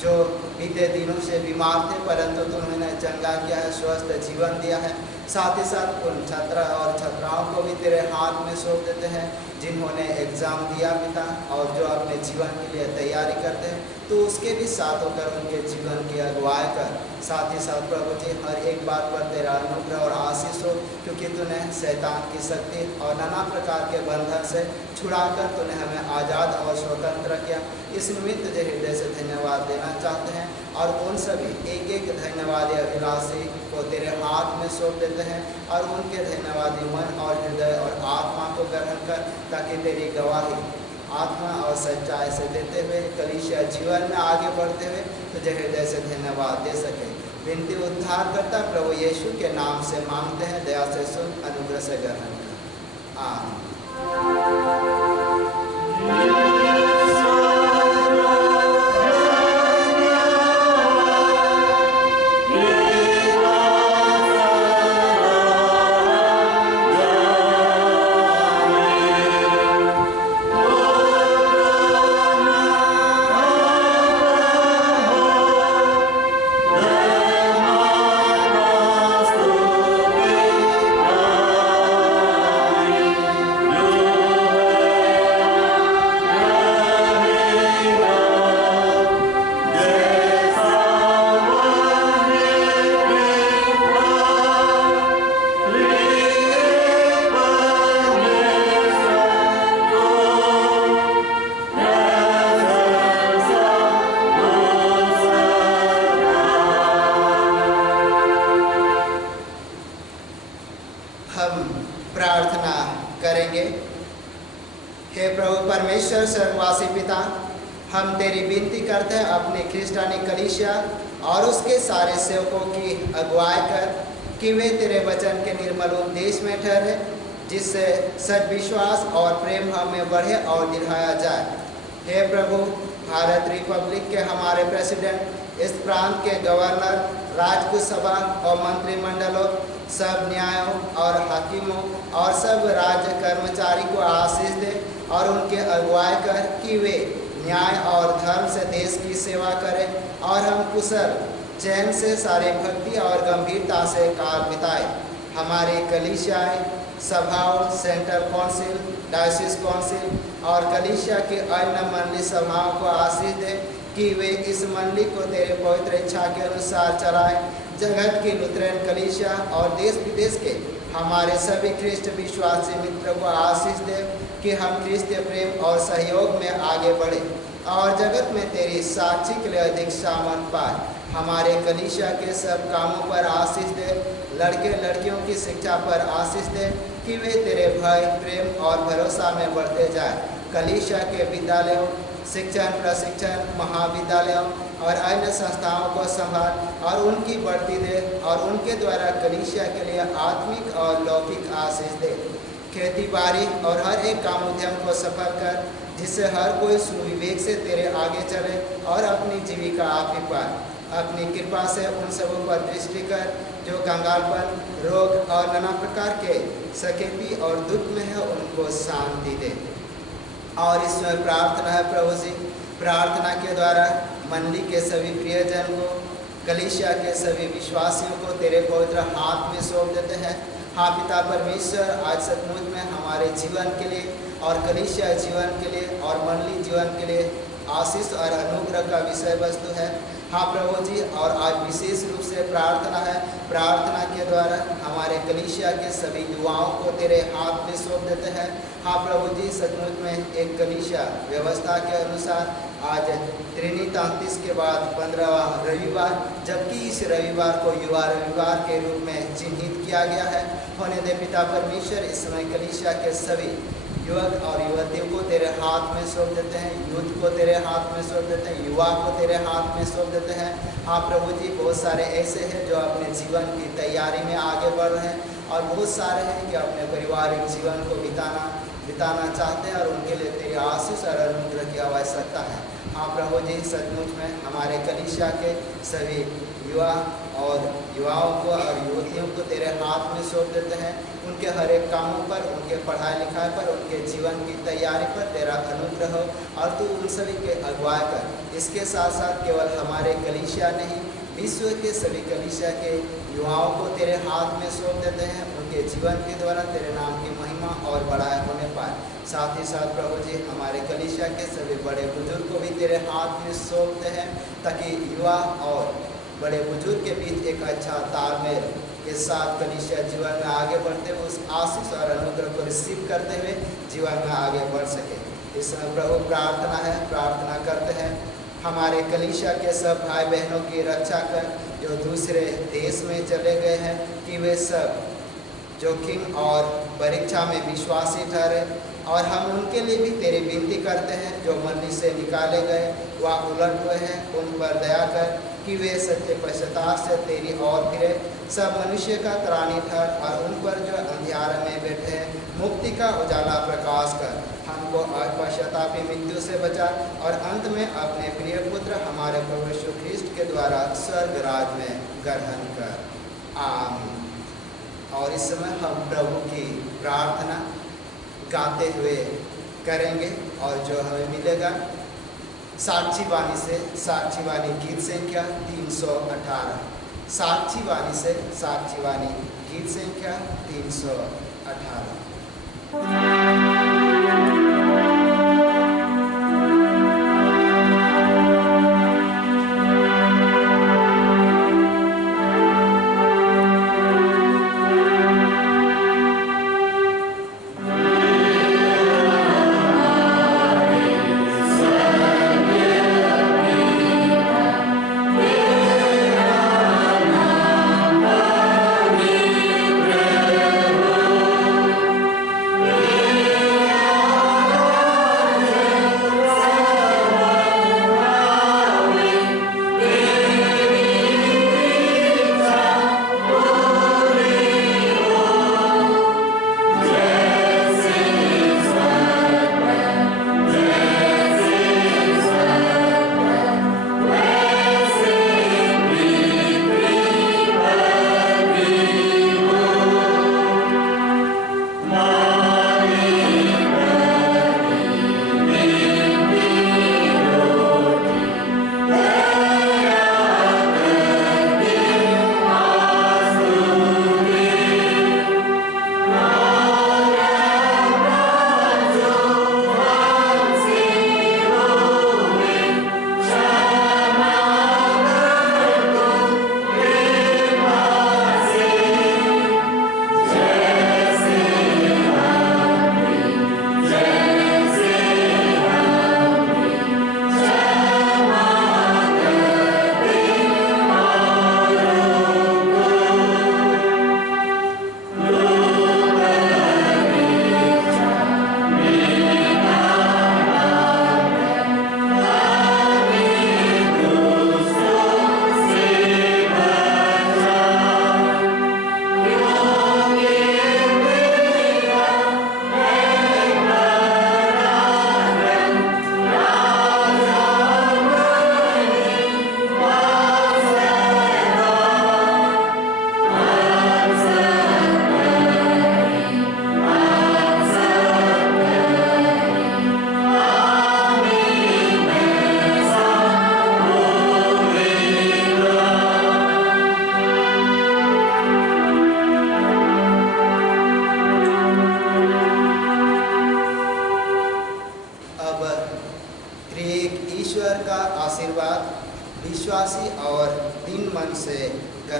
जो बीते दिनों से बीमार थे, परंतु तुमने चंगा किया है, स्वस्थ जीवन दिया है। साथ ही साथ उन छात्रा और छात्राओं को भी तेरे हाथ में सौंप देते हैं जिन्होंने एग्ज़ाम दिया पिता, और जो अपने जीवन के लिए तैयारी करते हैं, तो उसके भी साथ होकर उनके जीवन की अगुवाई कर। साथ ही साथ प्रभु जी, हर एक बात पर तेरा अनुग्रह और आशीष हो, क्योंकि तूने शैतान की शक्ति और नाना प्रकार के बंधन से छुड़ाकर तूने हमें आज़ाद और स्वतंत्र किया। इस निमित्त तुझे हृदय से धन्यवाद देना चाहते हैं। और उन सभी एक एक धन्यवादी अभिलाषी को तेरे हाथ में सौंप देते हैं और उनके धन्यवादी मन और हृदय और आत्मा को ग्रहण कर, ताकि तेरी गवाही आत्मा और सच्चाई से देते हुए कलीसिया जीवन में आगे बढ़ते हुए तुझे हृदय से धन्यवाद दे सके। विनती उद्धार करता प्रभु यीशु के नाम से मांगते हैं, दया से सुन, अनुग्रह से ग्रहण कर। आमीन। प्रार्थना करेंगे। हे प्रभु परमेश्वर स्वर्गवासी पिता, हम तेरी विनती करते हैं अपनी ख्रिस्तानी कलीसिया और उसके सारे सेवकों की अगुवाई कर कि वे तेरे वचन के निर्मल उपदेश में ठहरे, जिससे सच विश्वास और प्रेम हमें बढ़े और दिखाया जाए। हे प्रभु, भारत रिपब्लिक के हमारे प्रेसिडेंट, इस प्रांत के गवर्नर, राजपूत सभा और मंत्रिमंडलों, सब न्यायों और हाकिमों और सब राज्य कर्मचारी को आशीष दे और उनके अगुवाई कर कि वे न्याय और धर्म से देश की सेवा करें और हम कुशल चैन से सारी भक्ति और गंभीरता से काल बिताए। हमारे कलीसियाएं, सभाओं, सेंट्रल काउंसिल, डायसिस काउंसिल और कलीसिया की अन्य मंडली सभाओं को आशीष दे कि वे इस मंडली को तेरे पवित्र इच्छा के अनुसार चलाएं। जगत की लुथरन कलीसिया और देश विदेश के हमारे सभी ख्रिस्ट विश्वासी मित्रों को आशीष दे कि हम ख्रिस्तीय प्रेम और सहयोग में आगे बढ़े और जगत में तेरी साक्षी के लिए अधिक सामर्थ पाए। हमारे कलीसिया के सब कामों पर आशीष दे, लड़के लड़कियों की शिक्षा पर आशीष दे कि वे तेरे भय, प्रेम और भरोसा में बढ़ते जाए। कलीसिया के विद्यालयों, शिक्षण, प्रशिक्षण, महाविद्यालयों और अन्य संस्थाओं को संभाल और उनकी बढ़ती दे और उनके द्वारा कलीसिया के लिए आत्मिक और लौकिक आशीष दे। खेती बाड़ी और हर एक काम उद्यम को सफल कर, जिससे हर कोई सुविवेक से तेरे आगे चले और अपनी जीविका आप ही पाए। अपनी कृपा से उन सबों पर दृष्टि कर जो कंगालपन, रोग और नाना प्रकार के सकेती और दुख में है, उनको शांति दे। और इसमें प्रार्थना है प्रभु जी, प्रार्थना के द्वारा मंडली के सभी प्रियजन को, कलीसिया के सभी विश्वासियों को तेरे पवित्र हाथ में सौंप देते हैं। हाँ पिता परमेश्वर, आज सचमुच में हमारे जीवन के लिए और कलीसिया जीवन के लिए और मंडली जीवन के लिए आशीष और अनुग्रह का विषय वस्तु है। हाँ प्रभु जी, और आज विशेष रूप से प्रार्थना है, प्रार्थना के द्वारा हमारे कलीसिया के सभी युवाओं को तेरे हाथ में सौंप देते हैं। हाँ प्रभु जी, सचमुच में एक कलीसिया व्यवस्था के अनुसार आज त्रिनीतांतीस के बाद 15वां रविवार, जबकि इस रविवार को युवा रविवार के रूप में चिन्हित किया गया है। होने दे पिता परमेश्वर, इस समय कलीसिया के सभी युवक और युवतियों को तेरे हाथ में सौंप देते हैं, यूथ को तेरे हाथ में सौंप देते हैं, युवा को तेरे हाथ में सौंप देते हैं। हाँ प्रभु जी, बहुत सारे ऐसे हैं जो अपने जीवन की तैयारी में आगे बढ़ रहे हैं और बहुत सारे हैं कि अपने पारिवारिक जीवन को बिताना चाहते हैं और उनके लिए तेरी आशीष और अनुग्रह की आवश्यकता है। हाँ प्रभु जी, सचमुच में हमारे कलीसिया के सभी युवा और युवाओं को और युवतियों को तेरे हाथ में सौंप देते हैं। उनके हर एक कामों पर, उनके पढ़ाई लिखाई पर, उनके जीवन की तैयारी पर तेरा अनुग्रह हो और तू उन सभी के अगुवाई कर। इसके साथ साथ केवल हमारे कलीसिया नहीं, विश्व के सभी कलीसिया के युवाओं को तेरे हाथ में सौंप देते हैं। उनके जीवन के द्वारा तेरे नाम की महिमा और बड़ाई होने पाए। साथ ही साथ प्रभु जी, हमारे कलीसिया के सभी बड़े बुजुर्ग को भी तेरे हाथ में सौंपते हैं, ताकि युवा और बड़े बुजुर्ग के बीच एक अच्छा तालमेल के साथ कलीसिया जीवन में आगे बढ़ते हुए उस आशीष और अनुग्रह को रिसीव करते हुए जीवन में आगे बढ़ सके। इस समय प्रभु प्रार्थना करते हैं हमारे कलीसिया के सब भाई बहनों की रक्षा कर, जो दूसरे देश में चले गए हैं, कि वे सब जोखिम और परीक्षा में विश्वासी ठहरे। और हम उनके लिए भी तेरी विनती करते हैं जो मंदिर से निकाले गए व उलट हुए हैं, उन पर दया कर कि वे सच्चे पश्चाताप से तेरी ओर फिरे। सब मनुष्य का त्राणी ठहर और उन पर जो अंधियारे में बैठे हैं मुक्ति का उजाला प्रकाश कर। हमको पश्चातापी मृत्यु से बचा और अंत में अपने प्रिय पुत्र हमारे प्रभु यीशु ख्रिस्ट के द्वारा स्वर्ग राज में ग्रहण कर। आमीन। और इस समय हम प्रभु की प्रार्थना गाते हुए करेंगे और जो हमें मिलेगा साक्षी वाणी से, साक्षी वाणी गीत संख्या 318। साक्षी वाणी से साक्षी वाणी गीत संख्या 318। Amen.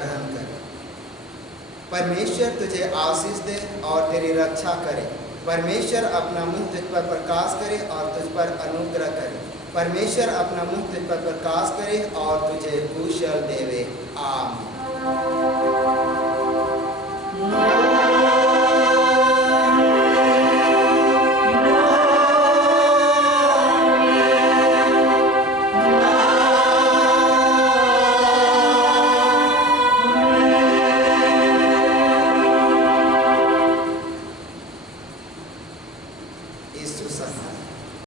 ग्रहण करे। परमेश्वर तुझे आशीष दे और तेरी रक्षा करे। परमेश्वर अपना मुंह तुझ पर प्रकाश करे और तुझ पर अनुग्रह करे। परमेश्वर अपना मुंह तुझ पर प्रकाश करे और तुझे कुशल देवे। आमीन।